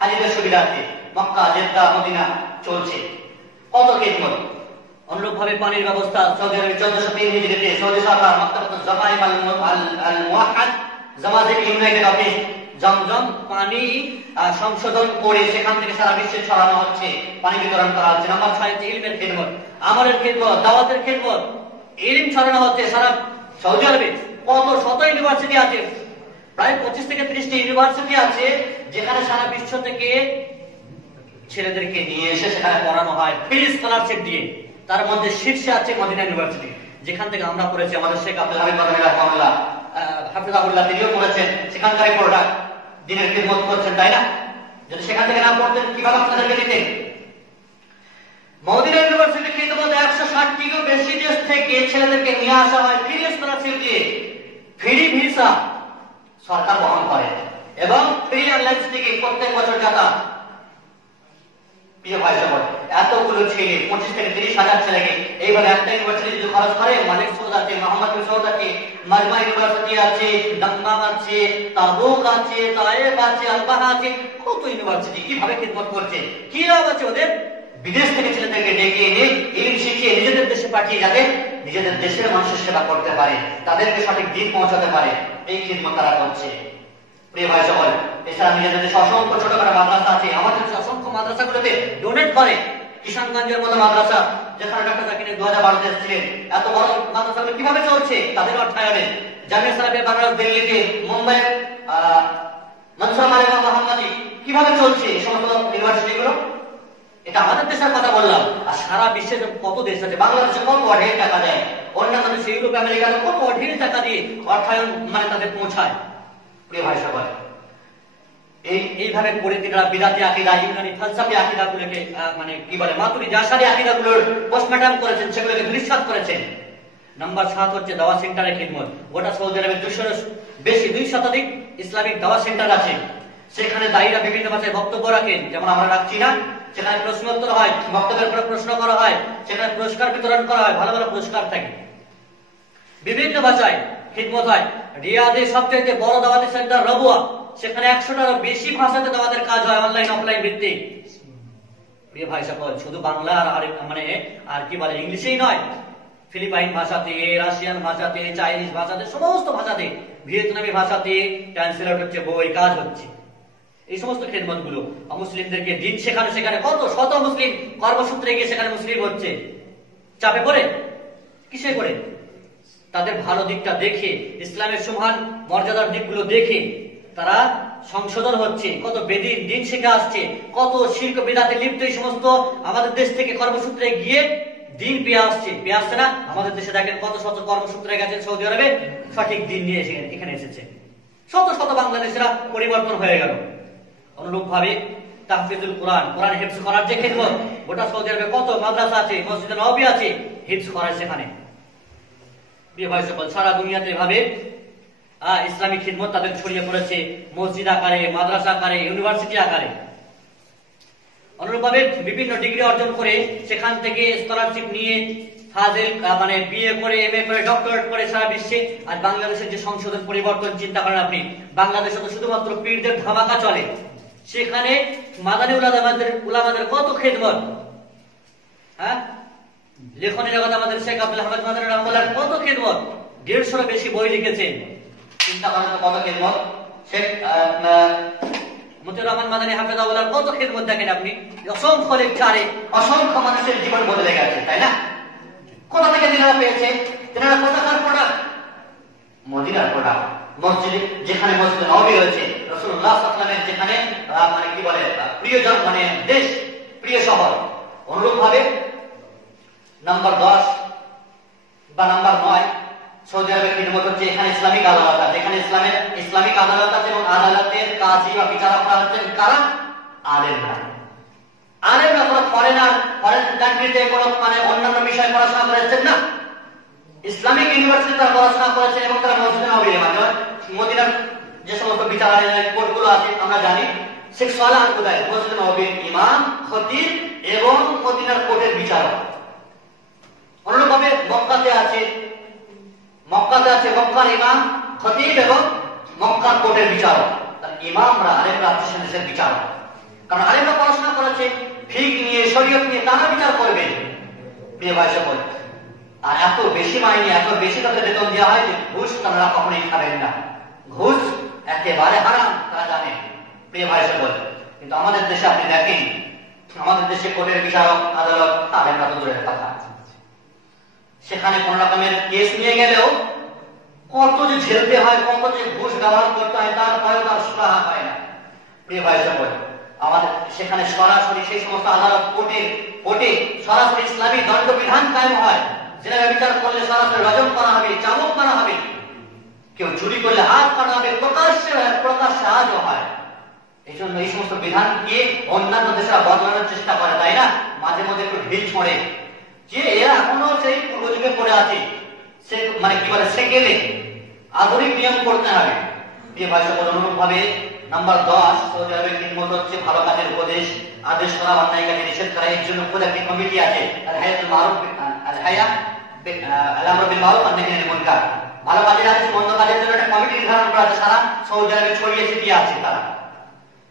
হাজিদের সুবিধার্থে। মক্কা, জেদ্দা, মদিনা চলছে, কত খিদমত। অনুরূপ ভাবে পানির ব্যবস্থা সৌদি আরবে 1403 হিজরিতে সৌদি সরকার মাক্তাবাতুল জামাইম আল মুওয়াহহাদ জামাতের ইউনাইটেড অফিস জমজম পানি সংশোধন করে সেখান থেকে সারা বিশ্বে ছড়ানো হচ্ছে, পানি বিতরণ করা হচ্ছে। নাম্বার 6 হচ্ছে ইলমের খিদমত, আমলের খিদমত, দাওয়াতের খিদমত। ইলম ছড়ানো হচ্ছে সারা সৌদি আরবে। কত শত ইউনিভার্সিটি আছে, প্রায় 25 থেকে 30টি ইউনিভার্সিটি আছে যেখানে সারা বিশ্ব থেকে ছেলেদেরকে নিয়ে এসে সেখানে পড়ানো হয় ফ্রি স্কলারশিপ দিয়ে। তার মধ্যে শীর্ষে আছে মদিনা ইউনিভার্সিটি, যেখান থেকে আমরা পড়েছি। আমাদের শেখ আব্দুল হামিদ মাদানী রাহমাহুল্লাহ, হাফিজাহুল্লাহ, তিনিও পড়েছেন, সেখানকারই প্রোডাক্ট, দিনের খিদমত করছেন, তাই না? যদি সেখান থেকে না পড়তেন কিভাবে আপনাদেরকে দিতেন? মদিনা ইউনিভার্সিটি খিদমত 160টিরও বেশি দেশ থেকে ছেলেদেরকে নিয়ে আসা হয় ফ্রি স্কলারশিপ দিয়ে। ফ্রি ভিসা সরকার বহন করে এবং ফ্রি এয়ারলাইন্স টিকিট প্রত্যেক বছর যাতায়াত। প্রিয় ভাই সকল, এতগুলো ছেলে, 25 থেকে 30 হাজার ছেলেকে এইভাবে একটা ইউনিভার্সিটি যদি খরচ করে, মালিক সৌদ আছে, মোহাম্মদ বিন সৌদ আছে, মাজমা ইউনিভার্সিটি আছে, দাম্মাম আছে, তাবুক আছে, তায়েব আছে, আলবাহা আছে, কত ইউনিভার্সিটি কিভাবে খিদমত করছে। কি লাভ আছে ওদের? বিদেশ থেকে ছেলেদেরকে ডেকে এনে ইলম শিখিয়ে নিজেদের দেশে পাঠিয়ে যাতে নিজেদের দেশের মানুষের সেবা করতে পারে, তাদেরকে সঠিক দিন পৌঁছাতে পারে, এই খিদমত তারা করছে। প্রিয় ভাই সকল, এছাড়া নিজেদের দেশে অসংখ্য ছোটখাটো মাদ্রাসা আছে। আমাদের দেশে অসংখ্য মাদ্রাসাগুলোতে ডোনেট করে। কিষানগঞ্জের মতো মাদ্রাসা, যেখানে ডক্টর জাকির 2012-তে এসেছিলেন, এত বড় মাদ্রাসাগুলো কিভাবে চলছে তাদের অর্থায়নে। জামিয়া সালাফিয়া বাংলাদেশ দিল্লিতে, মুম্বাইয়ের মনসুর মালিকা মোহাম্মদী কিভাবে চলছে এই সমস্ত ইউনিভার্সিটিগুলো। এটা আমাদের দেশের কথা বললাম, আর সারা বিশ্বে কত দেশ আছে। বাংলাদেশে কত অঢেল টাকা দেয়, অন্যান্য দেশে ইউরোপ আমেরিকাতে কত অঢেল টাকা দিয়ে অর্থায়ন মানে তাদের পৌঁছায়। প্রিয় ভাই সবাই, এইভাবে করে তিনারা বিদাতি আকীদা, ইউনানি ফালসাফি আকীদাগুলোকে মানে কি বলে মাতুরিদি আশারি আকীদাগুলোর পোস্টমর্টম করেছেন, সেগুলোকে ধূলিসাৎ করেছেন। নাম্বার 7 হচ্ছে দাওয়া সেন্টারের খিদমত। গোটা সৌদি আরবে 200-এর বেশি, 2 শতাধিক ইসলামিক দাওয়া সেন্টার আছে। সেখানে দায়ীরা বিভিন্ন ভাষায় বক্তব্য রাখেন, যেমন আমরা রাখছি না। সেখানে প্রশ্নোত্তর হয়, বক্তব্যের উপরে প্রশ্ন করা হয়, সেখানে পুরস্কার বিতরণ করা হয়, ভালো ভালো পুরস্কার থাকে। বিভিন্ন ভাষায় খিদমত হয়। রিয়াদে সবচেয়ে বড় দাওয়াতি সেন্টার রবুয়া, সেখানে 100টারও বেশি ভাষাতে দাওয়াতের কাজ হয়, অনলাইন অফলাইন ভিত্তিক। প্রিয় ভাই সকল, শুধু বাংলা আর মানে আর কি বলে ইংলিশেই নয়, ফিলিপাইন ভাষাতে, রাশিয়ান ভাষাতে, চাইনিজ ভাষাতে, সমস্ত ভাষাতে, ভিয়েতনামি ভাষাতে ট্রান্সলেট হচ্ছে, বই কাজ হচ্ছে। এই সমস্ত খেদমত গুলো মুসলিমদেরকে দিন শেখানো, সেখানে কত শত মুসলিম কর্মসূত্রে গিয়ে সেখানে মুসলিম হচ্ছে। চাপে পড়ে কিসে করে? তাদের ভালো দিকটা দেখে, ইসলামের সুমহান মর্যাদার দিকগুলো দেখে তারা সংশোধন হচ্ছে। কত বেদিন দিন শেখা আসছে, কত শিরক বিদআতে লিপ্ত এই সমস্ত আমাদের দেশ থেকে কর্মসূত্রে গিয়ে দিন পেয়ে আসছে না? আমাদের দেশে দেখেন কত শত কর্মসূত্রে গেছেন সৌদি আরবে, সঠিক দিন নিয়ে এখানে এসেছে। শত শত বাংলাদেশিরা পরিবর্তন হয়ে গেল। অনুরূপ ভাবে তাহফিজুল কোরআন, কোরআন হিফজ করার যে খিদমত, গোটা সৌদি আরবে কত মাদ্রাসা আছে, মসজিদে নববী আছে, হিফজ করায় সেখানে। প্রিয় ভাই সকল, সারা দুনিয়াতে এভাবে ইসলামিক খিদমত তাদের ছড়িয়ে পড়েছে, মসজিদ আকারে, মাদ্রাসা আকারে, ইউনিভার্সিটি আকারে। অনুরূপভাবে বিভিন্ন ডিগ্রি অর্জন করে সেখান থেকে স্কলারশিপ নিয়ে ফাজিল মানে বিএ করে, এমএ করে, ডক্টরেট করে সারা বিশ্বে। আর বাংলাদেশের যে সংশোধন পরিবর্তন চিন্তা করেন আপনি, বাংলাদেশে তো শুধুমাত্র পীরদের ধামাকা চলে, সেখানে মাদানী উলামাদের কত খিদমত। হ্যাঁ, লেখনী জগৎ আমাদের শেখ আব্দুল হামিদ মাদানী রাহমাহুল্লাহ কত খিদমত, 150-এরও বেশি বই লিখেছেন। চিন্তা করেন কত খিদমত। শেখ মতিউর রহমান মাদানী হাফেজাহুল্লাহ কত খিদমত দেখেন আপনি। অসংখ্য লেকচারে অসংখ্য মানুষের জীবন বদলে গেছে, তাই না? কোথা থেকে তিনারা পেয়েছে? তিনারা কোথাকার প্রোডাক্ট? মদিনার প্রোডাক্ট। মসজিদ, যেখানে মসজিদ নববী রয়েছে, রাসূলুল্লাহ সাল্লাল্লাহু আলাইহি ওয়াসাল্লামের যেখানে মানে কি বলে প্রিয়জন মানে দেশ, প্রিয় শহর। অনুরূপ ভাবে নাম্বার 10 বা নাম্বার 9 সৌদি আরবের খিদমত হচ্ছে এখানে ইসলামিক আদালত আছে। এখানে ইসলামিক আদালত আছে এবং আদালতের কাজী বা বিচারকরা হচ্ছেন কারা? আলেমরা। আলেমরা কোনো ফরেন কান্ট্রিতে কোনো মানে অন্যান্য বিষয়ে পড়াশোনা করেছেন না, ইসলামিক ইউনিভার্সিটি তারা পড়াশোনা করেছেন এবং তারা মসজিদে নববী মানে মদিনার যে সমস্ত বিচারালয় কোর্টগুলো আছে আমরা জানি, শেখ সালেহ আল খুদাই মসজিদে নববীর ইমাম, খতিব এবং মদিনার কোর্টের বিচারক। অনুরূপভাবে মক্কাতে আছে মক্কার ইমাম, খতিব এবং মক্কার কোর্টের বিচারক। তার ইমামরা আলেমরা হচ্ছে দেশের বিচারক, কারণ আলেমরা পড়াশোনা করেছে ফিকহ নিয়ে, শরীয়ত নিয়ে, তারা বিচার করবে। প্রিয় ভাই সকল, আর এত বেশি মাইনে, এত বেশি তাদের বেতন দেওয়া হয় যে ঘুষ তারা কখনোই খাবেন না। ঘুষ একেবারে হারাম তারা জানে। প্রিয় ভাই সকল, কিন্তু আমাদের দেশে আপনি দেখেন, আমাদের দেশে কোর্টের বিচারক আদালত আলেমরা তো দূরের কথা, সেখানে কোন রকমের কেস নিয়ে গেলেও কত যে ঝেলতে হয়, কত যে ঘুষ ব্যবহার করতে হয়, তারপরে তার সুরাহা হয় না। প্রিয় ভাই সকল, আমাদের সেখানে সরাসরি সেই সমস্ত আদালত কোর্টে সরাসরি ইসলামী দণ্ডবিধান কায়েম হয়। যেটা বিচার করলে সরাসরি রজম করা হবে, চাবুক করা হবে, কেউ চুরি করলে হাত কাটা হবে, প্রকাশ্যে আজও হয়। এই জন্য এই সমস্ত বিধানকে অন্যান্য দেশেরা বদলানোর চেষ্টা করে, তাই না? মাঝে মধ্যে একটু ঢিল ছড়ে যে এরা এখনো সেই পূর্ব যুগে পড়ে আছে, সে মানে কি বলে সেকেলে আধুনিক নিয়ম করতে হবে। প্রিয় ভাই সকল, অনুরূপ ভাবে নাম্বার 10 সৌদি আরবের খিদমত হচ্ছে ভালো কাজের উপদেশ, আদেশ করা, অন্যায় কাজে নিষেধ করা। এর জন্য পুরো একটি কমিটি আছে, আল-আমর বিল মারুফ ওয়ান নাহই আনিল মুনকার। ভালো কাজের আদেশ, মন্দ কাজের জন্য একটা কমিটি নির্ধারণ করা আছে। সারা সৌদি আরবে ছড়িয়ে ছিটিয়ে আছে, তারা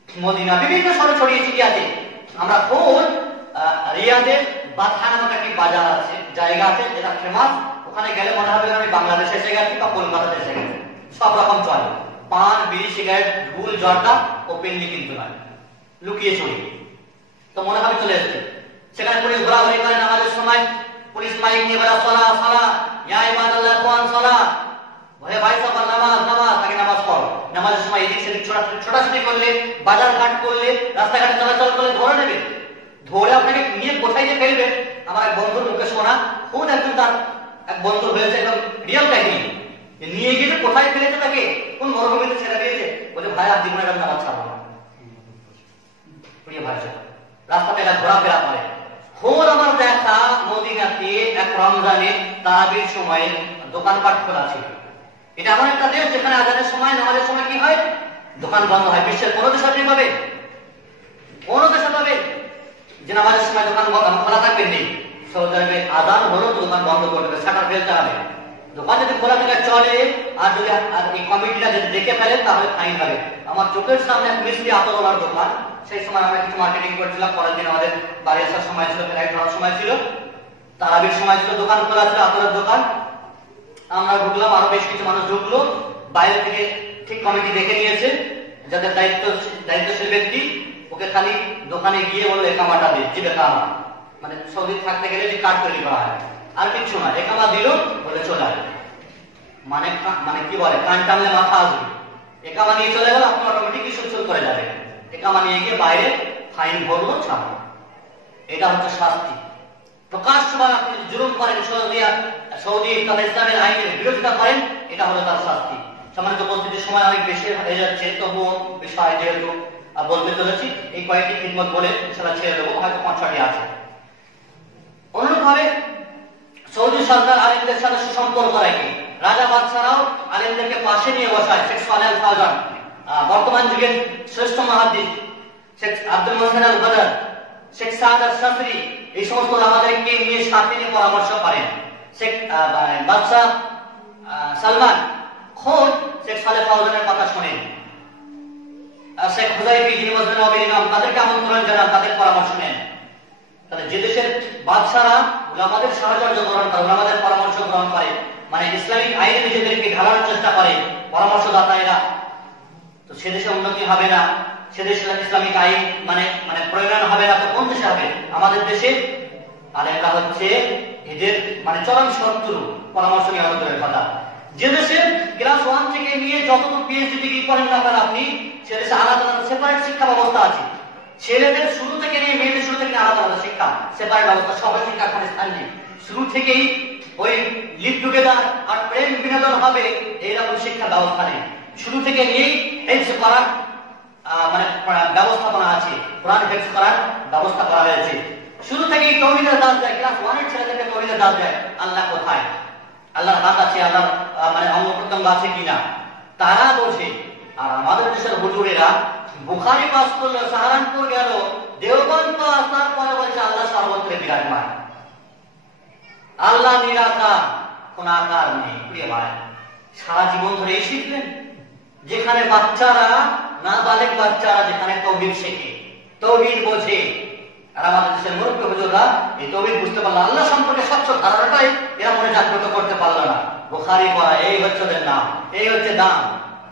মদিনা বিভিন্ন শহরে ছড়িয়ে ছিটিয়ে আছে। আমরা কোন রিয়াদে বাদখান নামক একটি বাজার আছে, জায়গা আছে যেটা ফেমাস, ওখানে গেলে মনে হবে আমি বাংলাদেশে এসে গেছি বা কলকাতাতে এসে গেছি। সব রকম চলে, পান, বিড়ি, সিগারেট, গুল, জর্দা ওপেনলি কিন্তু নয়, লুকিয়ে চলি, তো মনে হবে চলে এসেছে। সেখানে পুলিশ ঘোরাঘুরি করে, নামাজের সময় পুলিশ মাইক নিয়ে বলা সলা সলা ইয়া ইবাদাল্লাহ ইখওয়ান সলা, বলে ভাই সব নামাজ নামাজ, তাকে নামাজ পড়ো। নামাজের সময় এদিক সেদিক ছোটাছুটি করলে, বাজার ঘাট করলে, রাস্তাঘাটে চলাচল করলে ধরে নেবে, ধরে আপনাকে নিয়ে কোথায় যে ফেলবে। আমার এক বন্ধুর মুখে শোনা, খুব একজন তার এক বন্ধু হয়েছে, একদম রিয়েল কাহিনী, নিয়ে গিয়ে কোথায় ফেলেছে, তাকে কোন মরুভূমিতে ছেড়ে দিয়েছে, বলে ভাই আর জীবনে নামাজ ছাড়বো না। প্রিয় ভাই, রাস্তাতে এরা ঘোরাফেরা করে। খোর আমার দেখা মদিনাতে এক রমজানে তারাবির সময়ে দোকানপাট খোলা ছিল। এটা এমন একটা দেশ যেখানে আজানের সময়, নামাজের সময় কি হয়, দোকান বন্ধ হয়। বিশ্বের কোন দেশ আপনি পাবে, কোন দেশে পাবে যে নামাজের সময় দোকান খোলা থাকবে? নেই। সৌদি আরবে আজান হলো তো দোকান বন্ধ করতে হবে, শাটার ফেলতে হবে। দোকান যদি খোলা থেকে চলে আর যদি এই কমিটিটা যদি দেখে ফেলে তাহলে ফাইন হবে। আমার চোখের সামনে এক মিষ্টি আতরওয়ালার দোকান, সেই সময় আমরা কিছু মার্কেটিং করছিলাম, পরের দিন আমাদের বাড়ি আসার সময় ছিল, ফ্লাইট ধরার সময় ছিল, তারাবির সময় ছিল, দোকান খোলা ছিল, আতরের দোকান। আমরা ঢুকলাম, আরো বেশ কিছু মানুষ ঢুকলো, বাইরে থেকে ঠিক কমিটি দেখে নিয়েছে, যাদের দায়িত্বশীল ব্যক্তি, ওকে খালি দোকানে গিয়ে বললো একামাটা দে, জিবে কামা, মানে সৌদি থাকতে গেলে যে কার্ড তৈরি করা হয়, আর কিছু না, একামা দিল বলে চলে আসবে। মানে কি বলে, কান টানলে মাথা আসবে। একামা নিয়ে চলে গেল, আপনি অটোমেটিকলি সুলসুল করে যাবে। একামা নিয়ে গিয়ে বাইরে ফাইন ভরলো, ছাড়লো। এটা হচ্ছে শাস্তি। প্রকাশ্যভাবে আপনি জুলুম করেন, সৌদি তথা ইসলামের আইনের বিরোধিতা করেন, এটা হলো তার শাস্তি। সম্মানিত উপস্থিতির সময় অনেক বেশি হয়ে যাচ্ছে, তবুও বিষয় যেহেতু বলতে চলেছি, এই কয়েকটি খিদমত বলে ইনশাআল্লাহ ছেড়ে দেবো, হয়তো 5-6টি আছে। অনুরূপভাবে সৌদি সরকার আলেমদের সাথে সুসম্পর্ক রাখে। রাজা বাদশারাও আলেমদেরকে পাশে নিয়ে বসায়। শেখ সালেহ আল ফাওজান, বর্তমান যুগের শ্রেষ্ঠ মুহাদ্দিস, শেখ আব্দুল মোহসেন আল বদর, শেখ সাদ আল শাসরি, এই সমস্ত আমাদেরকে নিয়ে সাথে নিয়ে পরামর্শ করেন। শেখ বাদশাহ সালমান খোদ শেখ সালেহ ফাওজানের কথা শোনেন। শেখ হুযাইফি, যিনি মসজিদে নববীর ইমাম, তাদেরকে আমন্ত্রণ জানান, তাদের পরামর্শ নেন। তাহলে যে দেশের বাদশারা উলামাদের সাহায্য গ্রহণ করে, উলামাদের পরামর্শ গ্রহণ করে, মানে ইসলামিক আইনে নিজেদেরকে ঢালানোর চেষ্টা করে পরামর্শদাতা এরা, তো সে দেশে উন্নতি হবে না, সে দেশে ইসলামিক আইন মানে প্রয়োজন হবে না, তো কোন দেশে হবে? আমাদের দেশে আলেমরা হচ্ছে এদের মানে চরম শত্রু, পরামর্শ নেওয়া দূরের কথা। যে দেশে ক্লাস 1 থেকে নিয়ে যতদূর পিএইচডি ডিগ্রি করেন না কেন আপনি, সে দেশে আলাদা আলাদা সেপারেট শিক্ষা ব্যবস্থা আছে। ছেলেদের শুরু থেকে নিয়ে মেয়েদের শুরু থেকে আলাদা আলাদা শিক্ষা সেপারেট ব্যবস্থা, সবাই শিক্ষা খানে স্থান নেই। শুরু থেকেই ওই লিভ টুগেদার আর প্রেম বিনোদন হবে এইরকম শিক্ষা ব্যবস্থা নেই। শুরু থেকে নিয়েই হেলথ করার মানে ব্যবস্থাপনা আছে, কোরআন হেলথ করার ব্যবস্থা করা হয়েছে। শুরু থেকেই তৌহিদের দাস দেয়, ক্লাস 1 এর ছেলেদেরকে তৌহিদের দাস দেয়। আল্লাহ কোথায়, আল্লাহর হাত আছে, আল্লাহর মানে অঙ্গ প্রত্যঙ্গ আছে কিনা তারা বোঝে। আর আমাদের দেশের হুজুরেরা বুখারী পাস করলো, সাহারানপুর গেল, দেওবন্দ পাস, তারপরে বলছে আল্লাহ সর্বত্র বিরাজমান, আল্লাহ নিরাকার, কোন আকার নেই। প্রিয় ভাই, সারা জীবন ধরে এই শিখলেন। যেখানে বাচ্চারা, নাবালেগ বাচ্চারা যেখানে তৌহিদ শেখে, তৌহিদ বোঝে, আর আমাদের দেশের মুরব্বী হুজুররা এই তৌহিদ বুঝতে পারলো, আল্লাহ সম্পর্কে স্বচ্ছ ধারণাটাই এরা মনে জাগ্রত করতে পারলো না। বুখারী পড়া এই হচ্ছে ওদের নাম, এই হচ্ছে দাম,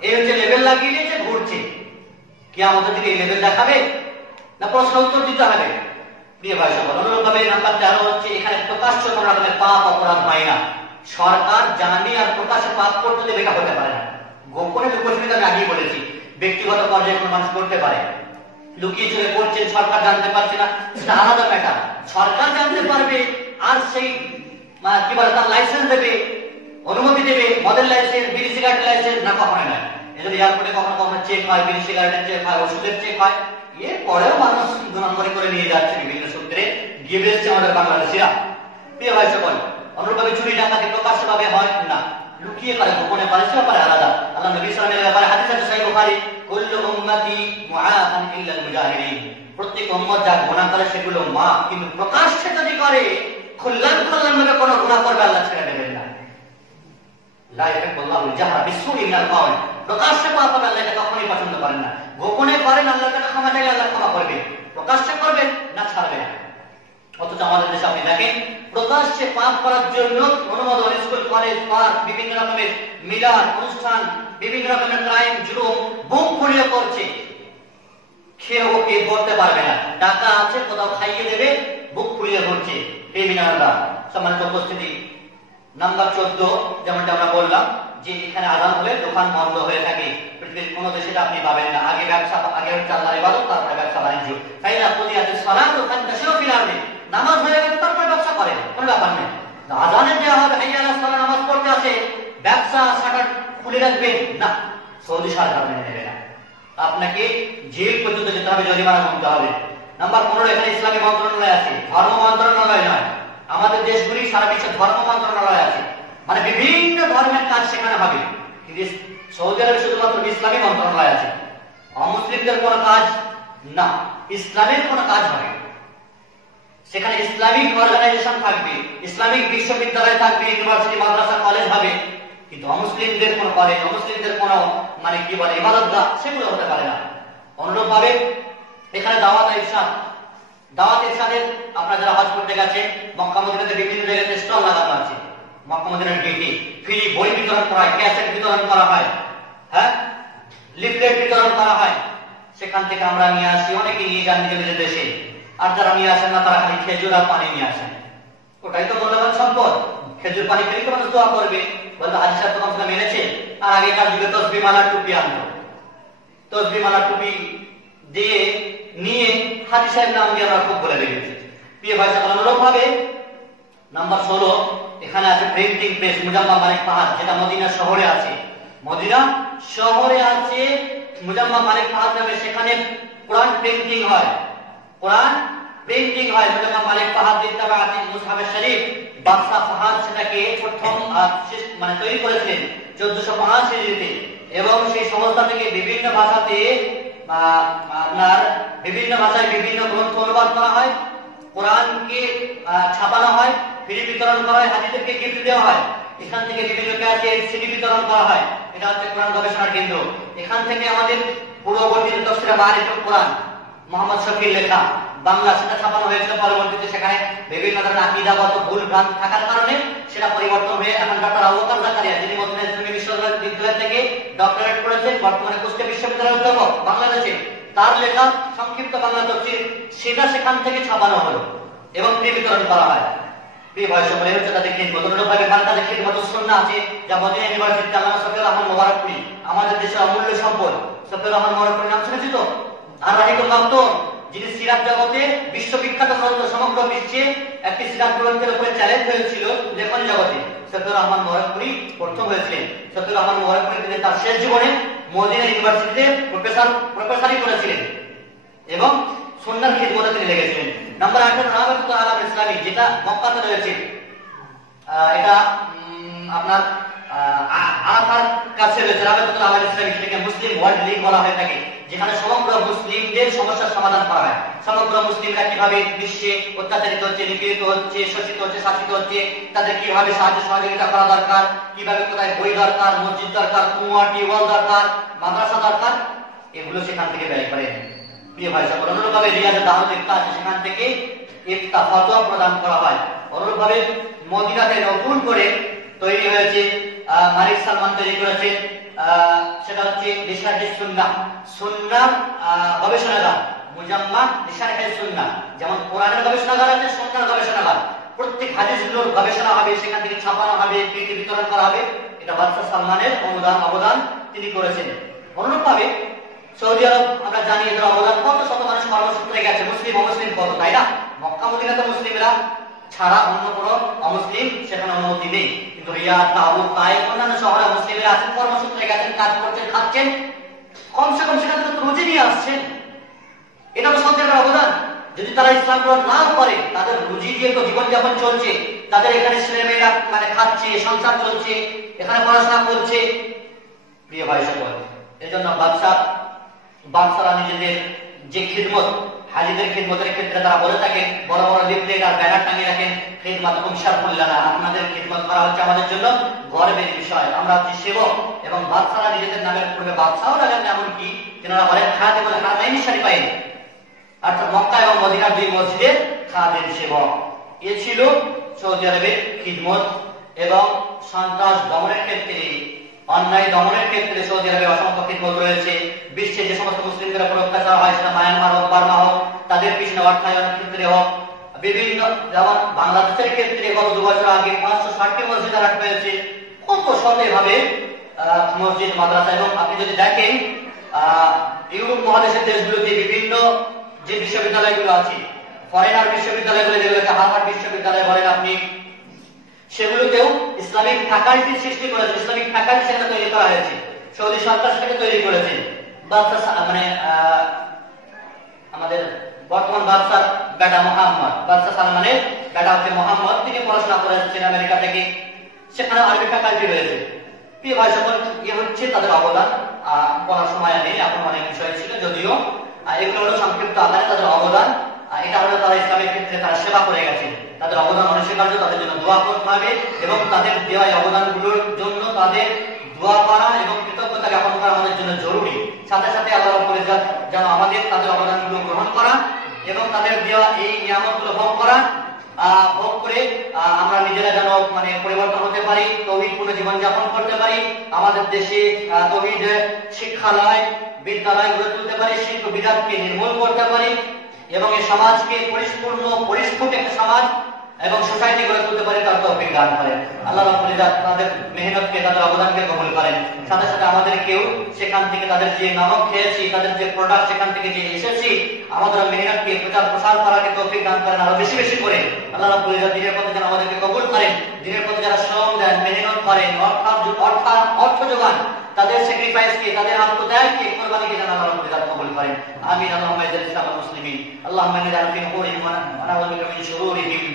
এই হচ্ছে লেভেল লাগিয়ে নিয়েছে, ঘুরছে। কিয়ামতের দিকে এই লেভেল দেখাবে না প্রশ্ন উত্তর দিতে হবে? প্রিয় ভাই সকল, অনুরূপভাবে নাম্বার 13 হচ্ছে এখানে প্রকাশ্য কোন রকমের পাপ অপরাধ হয় না। সরকার জানি আর প্রকাশ্যে পাপ করতে দেবে, এটা হতে পারে না। গোপনে লুকোচুরিতে আমি আগেই বলেছি, ব্যক্তিগত পর্যায়ে কোনো মানুষ করতে পারে, লুকিয়ে চলে করছেন, সরকার জানতে পারছে না, সেটা আলাদা ম্যাটার। সরকার জানতে পারবে আর সেই কি বলে তার লাইসেন্স দেবে, অনুমতি দেবে, মদের লাইসেন্স, বিড়ি সিগারেট লাইসেন্স না, কখনো নয়। এজন্য এয়ারপোর্টে কখনো কখনো চেক হয়, বিড়ি সিগারেটের চেক হয়, ওষুধের চেক হয়। এর পরেও মানুষ 2 নম্বরে করে নিয়ে যাচ্ছে বিভিন্ন সূত্রে, গিয়ে বেসছে আমাদের বাংলাদেশিরা। প্রিয় ভাই সকল, অনুরূপভাবে চুরি ডাকাতি প্রকাশ্য ভাবে হয় না, লুকিয়ে করে, গোপনে করে, সে ব্যাপারে আলাদা। আল্লাহ নবী সাল্লাল্লাহু আলাইহি ওয়াসাল্লামের ব্যাপারে হাদিস আছে সহিহ বুখারী, কুল্লু উম্মতি মুআফান ইল্লা আল-মুজাহিরিন, প্রত্যেক উম্মত যা গুনাহ করে সেগুলো মাফ, কিন্তু প্রকাশ্যে যদি করে, খুল্লান খুল্লান ভাবে কোনো গুনাহ করবে, আল্লাহ ছেড়ে দেবেন না। লা ইয়াকুল্লাহু জাহরা বিসসুই মিনাল কাওল, প্রকাশ্যে পাপ হবে আল্লাহ এটা কখনোই পছন্দ করেন না। গোপনে করেন, আল্লাহর কাছে ক্ষমা চাইলে আল্লাহ ক্ষমা করবে, প্রকাশ্যে করবেন না, ছাড়বে না। অথচ আমাদের দেশে আপনি দেখেন, প্রকাশ্যে পাপ করার জন্য অনুমোদন, স্কুল, কলেজ, পার্ক, বিভিন্ন রকমের মিলাদ অনুষ্ঠান, বিভিন্ন রকমের ক্রাইম, জুলুম বুক ফুলিয়ে করছে। খেয়েও কে করতে পারবে না, টাকা আছে, কোথাও খাইয়ে দেবে, বুক ফুলিয়ে করছে ক্রিমিনালরা। সম্মানিত উপস্থিতি, নাম্বার 14, যেমনটা আমরা বললাম যে এখানে আযান হলে দোকান বন্ধ হয়ে থাকে। পৃথিবীর কোনো দেশে আপনি পাবেন না। আগে ব্যবসা, আগে হচ্ছে আল্লাহর ইবাদত, তারপরে ব্যবসা বাণিজ্য। ফাইদা কুদিয়াতিস সালাতু ফান্তাশিরু ফিল আরদি, নামাজ হয়ে গেছে তারপরে ব্যবসা করেন, কোনো ব্যাপার নেই। আযানে দেওয়া হবে হাইয়া আলাস সালাহ, নামাজ পড়তে আছে, ব্যবসা শাটার খুলে রাখবেন না, সৌদি সরকার মেনে নেবে না, আপনাকে জেল পর্যন্ত যেতে হবে, জরিমানা গুনতে হবে। নাম্বার 15, এখানে ইসলামী মন্ত্রণালয় আছে, ধর্ম মন্ত্রণালয় নয়। আমাদের দেশগুলি সারা বিশ্বে ধর্ম মন্ত্রণালয় আছে, মানে বিভিন্ন ধর্মের কাজ সেখানে হবে। কিন্তু সৌদি আরবে শুধুমাত্র ইসলামী মন্ত্রণালয় আছে, অমুসলিমদের কোনো কাজ না, ইসলামের কোনো কাজ হবে। সেখানে ইসলামিক অর্গানাইজেশন থাকবে, ইসলামিক বিশ্ববিদ্যালয় থাকবে, ইউনিভার্সিটি, মাদ্রাসা, কলেজ হবে, কিন্তু অমুসলিমদের কোনো কলেজ, অমুসলিমদের কোনো মানে কি বলে ইবাদতগাহ, সেগুলো হতে পারে না। অনুরূপভাবে এখানে দাওয়াত ইরশাদ, দাওয়াত ইরশাদের আপনারা যারা হজ করতে গেছে, মক্কা মদিনাতে বিভিন্ন জায়গাতে স্টল লাগানো আছে। মক্কা মদিনার গেটে ফ্রি বই বিতরণ করা হয়, ক্যাসেট বিতরণ করা হয়, হ্যাঁ, লিফলেট বিতরণ করা হয়। সেখান থেকে আমরা নিয়ে আসি, অনেকে নিয়ে যান নিজ নিজ দেশে, আর যারা নিয়ে আসেন না তারা খালি খেজুর আর পানি নিয়ে আসেন। ওটাই তো মূল্যবান সম্পদ। খেজুর পানি খেলে তো মানুষ দোয়া করবে, বলতো হাজি সাহেব তো কমসে কম এনেছে। আর আগেকার যুগে তসবিহ মালার টুপি আনতো, তসবিহ মালার টুপি দিয়ে নিয়ে হাজি সাহেব নাম দিয়ে আমরা খুব বলে রেখেছি। প্রিয় ভাই সকল, অনুরূপভাবে নাম্বার 16, এখানে আছে প্রিন্টিং প্রেস, মুজাম্মা মালিক ফাহাদ, যেটা মদিনা শহরে আছে। মদিনা শহরে আছে মুজাম্মা মালিক ফাহাদ নামে, সেখানে কোরআন প্রিন্টিং হয়, কোরআন প্রিন্টিং হয়। মুজাম্মা মালিক ফাহাদ ইত্তাবাআতি মুসহাব শরীফ, বাদশা ফাহাদ সেটাকে প্রথম মানে তৈরি করেছিলেন 1405 হিজরিতে, এবং সেই সংস্থা থেকে বিভিন্ন ভাষাতে আপনার বিভিন্ন ভাষায় বিভিন্ন গ্রন্থ অনুবাদ করা হয়, কোরআনকে ছাপানো হয়, ফ্রি বিতরণ করা হয়, হাজিদেরকে গিফট দেওয়া হয়। এখান থেকে বিভিন্ন ক্যাসেট, সিডি বিতরণ করা হয়। এটা হচ্ছে কোরআন গবেষণা কেন্দ্র। এখান থেকে আমাদের পূর্ববর্তী তাফসীর মারিফুল কোরআন, মোহাম্মদ শফির লেখা বাংলা, সেটা ছাপানো হয়েছিল। পরবর্তীতে সেখানে বিভিন্ন ধরনের আকীদাগত ভুল ভ্রান্তি থাকার কারণে সেটা পরিবর্তন হয়ে এখন ডক্টর আবু বকর জাকারিয়া, যিনি মদিনা ইসলামী বিশ্ববিদ্যালয় থেকে ডক্টরেট করেছেন, বর্তমানে কুষ্টিয়া বিশ্ববিদ্যালয়ের অধ্যাপক বাংলাদেশে, তার লেখা সংক্ষিপ্ত বাংলা তাফসীর, সেটা সেখান থেকে ছাপানো হলো এবং ফ্রি বিতরণ করা হয়। প্রিয় ভাই সকল, হচ্ছে তাদের খিদমত। অনুরূপভাবে তাদের খিদমত সুন্নাহ আছে, যা মদিনা ইউনিভার্সিটিতে আল্লামা সফিউর রহমান মোবারকপুরী, আমাদের দেশের অমূল্য সম্পদ, সফিউর রহমান মোবারকপুরী নাম শুনেছি তো? আর রাহিকুল মাকতুম, যিনি সিরাত জগতে বিশ্ববিখ্যাত গ্রন্থ, সমগ্র বিশ্বে একটি সিরাত গ্রন্থের উপরে চ্যালেঞ্জ হয়েছিল লেখন জগতে, সফিউর রহমান মোবারকপুরী প্রথম হয়েছিলেন। সফিউর রহমান মোবারকপুরী তিনি তার শেষ জীবনে মদিনা ইউনিভার্সিটিতে প্রফেসরি করেছিলেন এবং সুন্নাহর খিদমতে তিনি লেগেছিলেন। নাম্বার 18 রাবাতুল আলাম ইসলামী, যেটা মক্কাতে রয়েছে, এটা আপনার আরাফার কাছে রয়েছে। রাবাতুল আলাম ইসলামী, যেটাকে মুসলিম ওয়ার্ল্ড লিগ বলা হয়ে থাকে, যেখানে সমগ্র মুসলিমদের সমস্যার সমাধান করা হয়। সমগ্র মুসলিমরা কিভাবে বিশ্বে অত্যাচারিত হচ্ছে, নিপীড়িত হচ্ছে, শোষিত হচ্ছে, শাসিত হচ্ছে, তাদের কিভাবে সাহায্য সহযোগিতা করা দরকার, কিভাবে কোথায় বই দরকার, মসজিদ দরকার, কুয়া, টিউবওয়েল দরকার, মাদ্রাসা দরকার, এগুলো সেখান থেকে ব্যয় করেন। প্রিয় ভাই সকল, অনুরূপভাবে রিয়াজে দাওয়াত ইফতা আছে, সেখান থেকে ইফতা ফতোয়া প্রদান করা হয়। অনুরূপভাবে মদিনাতে নতুন করে তৈরি হয়েছে, মালিক সালমান তৈরি করেছেন, সেটা হচ্ছে লিশারিহ সুন্নাহ, সুন্নাহ গবেষণাগার, মুজাম্মা লিশারিহ সুন্নাহ। যেমন কোরআনের গবেষণাগার আছে, সুন্নাহর গবেষণাগার, প্রত্যেক হাদিসগুলোর গবেষণা হবে, সেখান থেকে ছাপানো হবে, বিতরণ করা হবে। এটা বাদশাহ সালমানের অবদান তিনি করেছেন। অনুরূপভাবে সৌদি আরব, আমরা জানি এদের অবদান কত, শত মানুষ কর্মসূত্রে গেছে, মুসলিম অমুসলিম কত, তাই না? মক্কা মদিনাতে মুসলিমরা ছাড়া অন্য কোনো অমুসলিম সেখানে অনুমতি নেই, কিন্তু রিয়াদ, তাবুক, তাইফ, অন্যান্য শহরে মুসলিমরা আছেন, কর্মসূত্রে গেছেন, কাজ করছেন, খাচ্ছেন, কমসে কম সেখানে তো রুজি নিয়ে আসছেন। এটা তো সৌদি আরবের অবদান। যদি তারা ইসলাম গ্রহণ না করে, তাদের রুজি দিয়ে তো জীবনযাপন চলছে, তাদের এখানে ছেলেমেয়েরা খাচ্ছে, সংসার চলছে, এখানে পড়াশোনা করছে। প্রিয় ভাই সকল, এই জন্য বাদশারা নিজেদের যে খিদমত, হাজিদের খিদমতের ক্ষেত্রে তারা বলে থাকেন, বড় বড় লিফলেট আর ব্যানার টাঙিয়ে রাখেন, খিদমাতুকুম শারফুল লানা, আপনাদের খিদমত করা হচ্ছে আমাদের জন্য গর্বের বিষয়, আমরা হচ্ছি সেবক। এবং বাদশারা নিজেদের নামের পূর্বে বাদশাও রাখেন, এমনকি তেনারা বলেন খাদিমুল হারামাইনি শরীফাইন, অর্থাৎ মক্কা এবং মদিনার দুই মসজিদের খাদিম, সেবক। এ ছিল সৌদি আরবের খিদমত। এবং সন্ত্রাস দমনের ক্ষেত্রে, অন্যায় দমনের ক্ষেত্রে সৌদি আরবে অসংখ্য খিদমত রয়েছে। বিশ্বে যে সমস্ত মুসলিমদের উপর অত্যাচার হয়, সেটা মায়ানমার হোক, বার্মা হোক, তাদের পিছনে অর্থায়নের ক্ষেত্রে হোক, বিভিন্ন, যেমন বাংলাদেশের ক্ষেত্রে গত 2 বছর আগে 560টি মসজিদ আরাট হয়েছে, কত শত এভাবে মসজিদ, মাদ্রাসা। এবং আপনি যদি দেখেন ইউরোপ মহাদেশের দেশগুলোতে বিভিন্ন যে বিশ্ববিদ্যালয়গুলো আছে, ফরেনার বিশ্ববিদ্যালয়গুলো, যেগুলোকে হার্ভার্ড বিশ্ববিদ্যালয় বলেন আপনি, সেগুলোতেও ইসলামিক ফ্যাকাল্টি সৃষ্টি করেছে, ইসলামিক ফ্যাকাল্টি সেখানে তৈরি করা হয়েছে, সৌদি সরকার সেটাকে তৈরি করেছে। আমাদের বর্তমান বাদশার বেটা মোহাম্মদ, বাদশাহ সালমানের বেটা হচ্ছে মোহাম্মদ, তিনি পড়াশোনা করে এসেছেন আমেরিকা থেকে, সেখানে আরবি ফ্যাকাল্টি রয়েছে। প্রিয় ভাই সকল, এ হচ্ছে তাদের অবদান। পড়ার সময় নেই, এখন অনেক বিষয় ছিল, যদিও এগুলো হলো সংক্ষিপ্ত আকারে তাদের অবদান। এটা হলো তারা ইসলামের ক্ষেত্রে তারা সেবা করে গেছে, তাদের অবদান অনস্বীকার্য, তাদের জন্য দোয়া করতে হবে এবং তাদের দেওয়া অবদানগুলোর জন্য তাদের দোয়া করা এবং কৃতজ্ঞতা জ্ঞাপন করা আমাদের জন্য জরুরি। সাথে সাথে আল্লাহ রাব্বুল ইজ্জত যেন আমাদের তাদের অবদানগুলো গ্রহণ করা এবং তাদের দেওয়া এই নিয়ামতগুলো ভোগ করে আমরা নিজেরা যেন পরিবর্তন হতে পারি, তৌহিদপূর্ণ জীবনযাপন করতে পারি, আমাদের দেশে তৌহিদ শিক্ষালয়, বিদ্যালয় গড়ে তুলতে পারি, শিল্প বিদাতকে নির্মূল করতে পারি এবং এই সমাজকে পরিস্ফুট একটা সমাজ এবং সোসাইটি গড়ে তুলতে পারি, তার তৌফিক দান করেন। আল্লাহ রাব্বুল ইজ্জত তাদের মেহনতকে, তাদের অবদানকে কবুল করেন। সাথে সাথে আমাদেরকেও সেখান থেকে তাদের যে নামক খেয়েছি, তাদের যে প্রোডাক্ট সেখান থেকে যে এসেছি, আমাদের মেহনতকে প্রচার প্রসার করাকে তৌফিক দান করেন আরো বেশি বেশি করে। আল্লাহ রাব্বুল ইজ্জত দিনের পথে যেন আমাদেরকে কবুল করেন, দিনের পথে যারা শ্রম দেন, মেহনত করেন, অর্থ যোগান, তাদের স্যাক্রিফাইসকে, তাদের আত্মত্যাগকে, কুরবানিকে যেন আল্লাহ রাব্বুল ইজ্জত কবুল করেন। আমিন। আল্লাহুম্মা ইজ্জিল ইসলাম ওয়াল মুসলিমিন, আল্লাহুম্মা ইন্না নাস'আলুকা মিন শুরুরিহিম ওয়া না'উযু বিকা মিন শুরুরিহিম।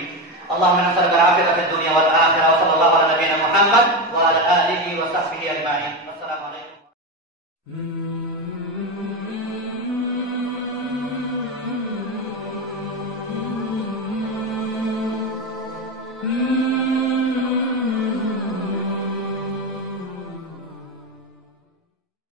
اللهم نسألك العافية في الدنيا والآخرة، وصلى الله على نبينا محمد وعلى آله وصحبه أجمعين. السلام عليكم.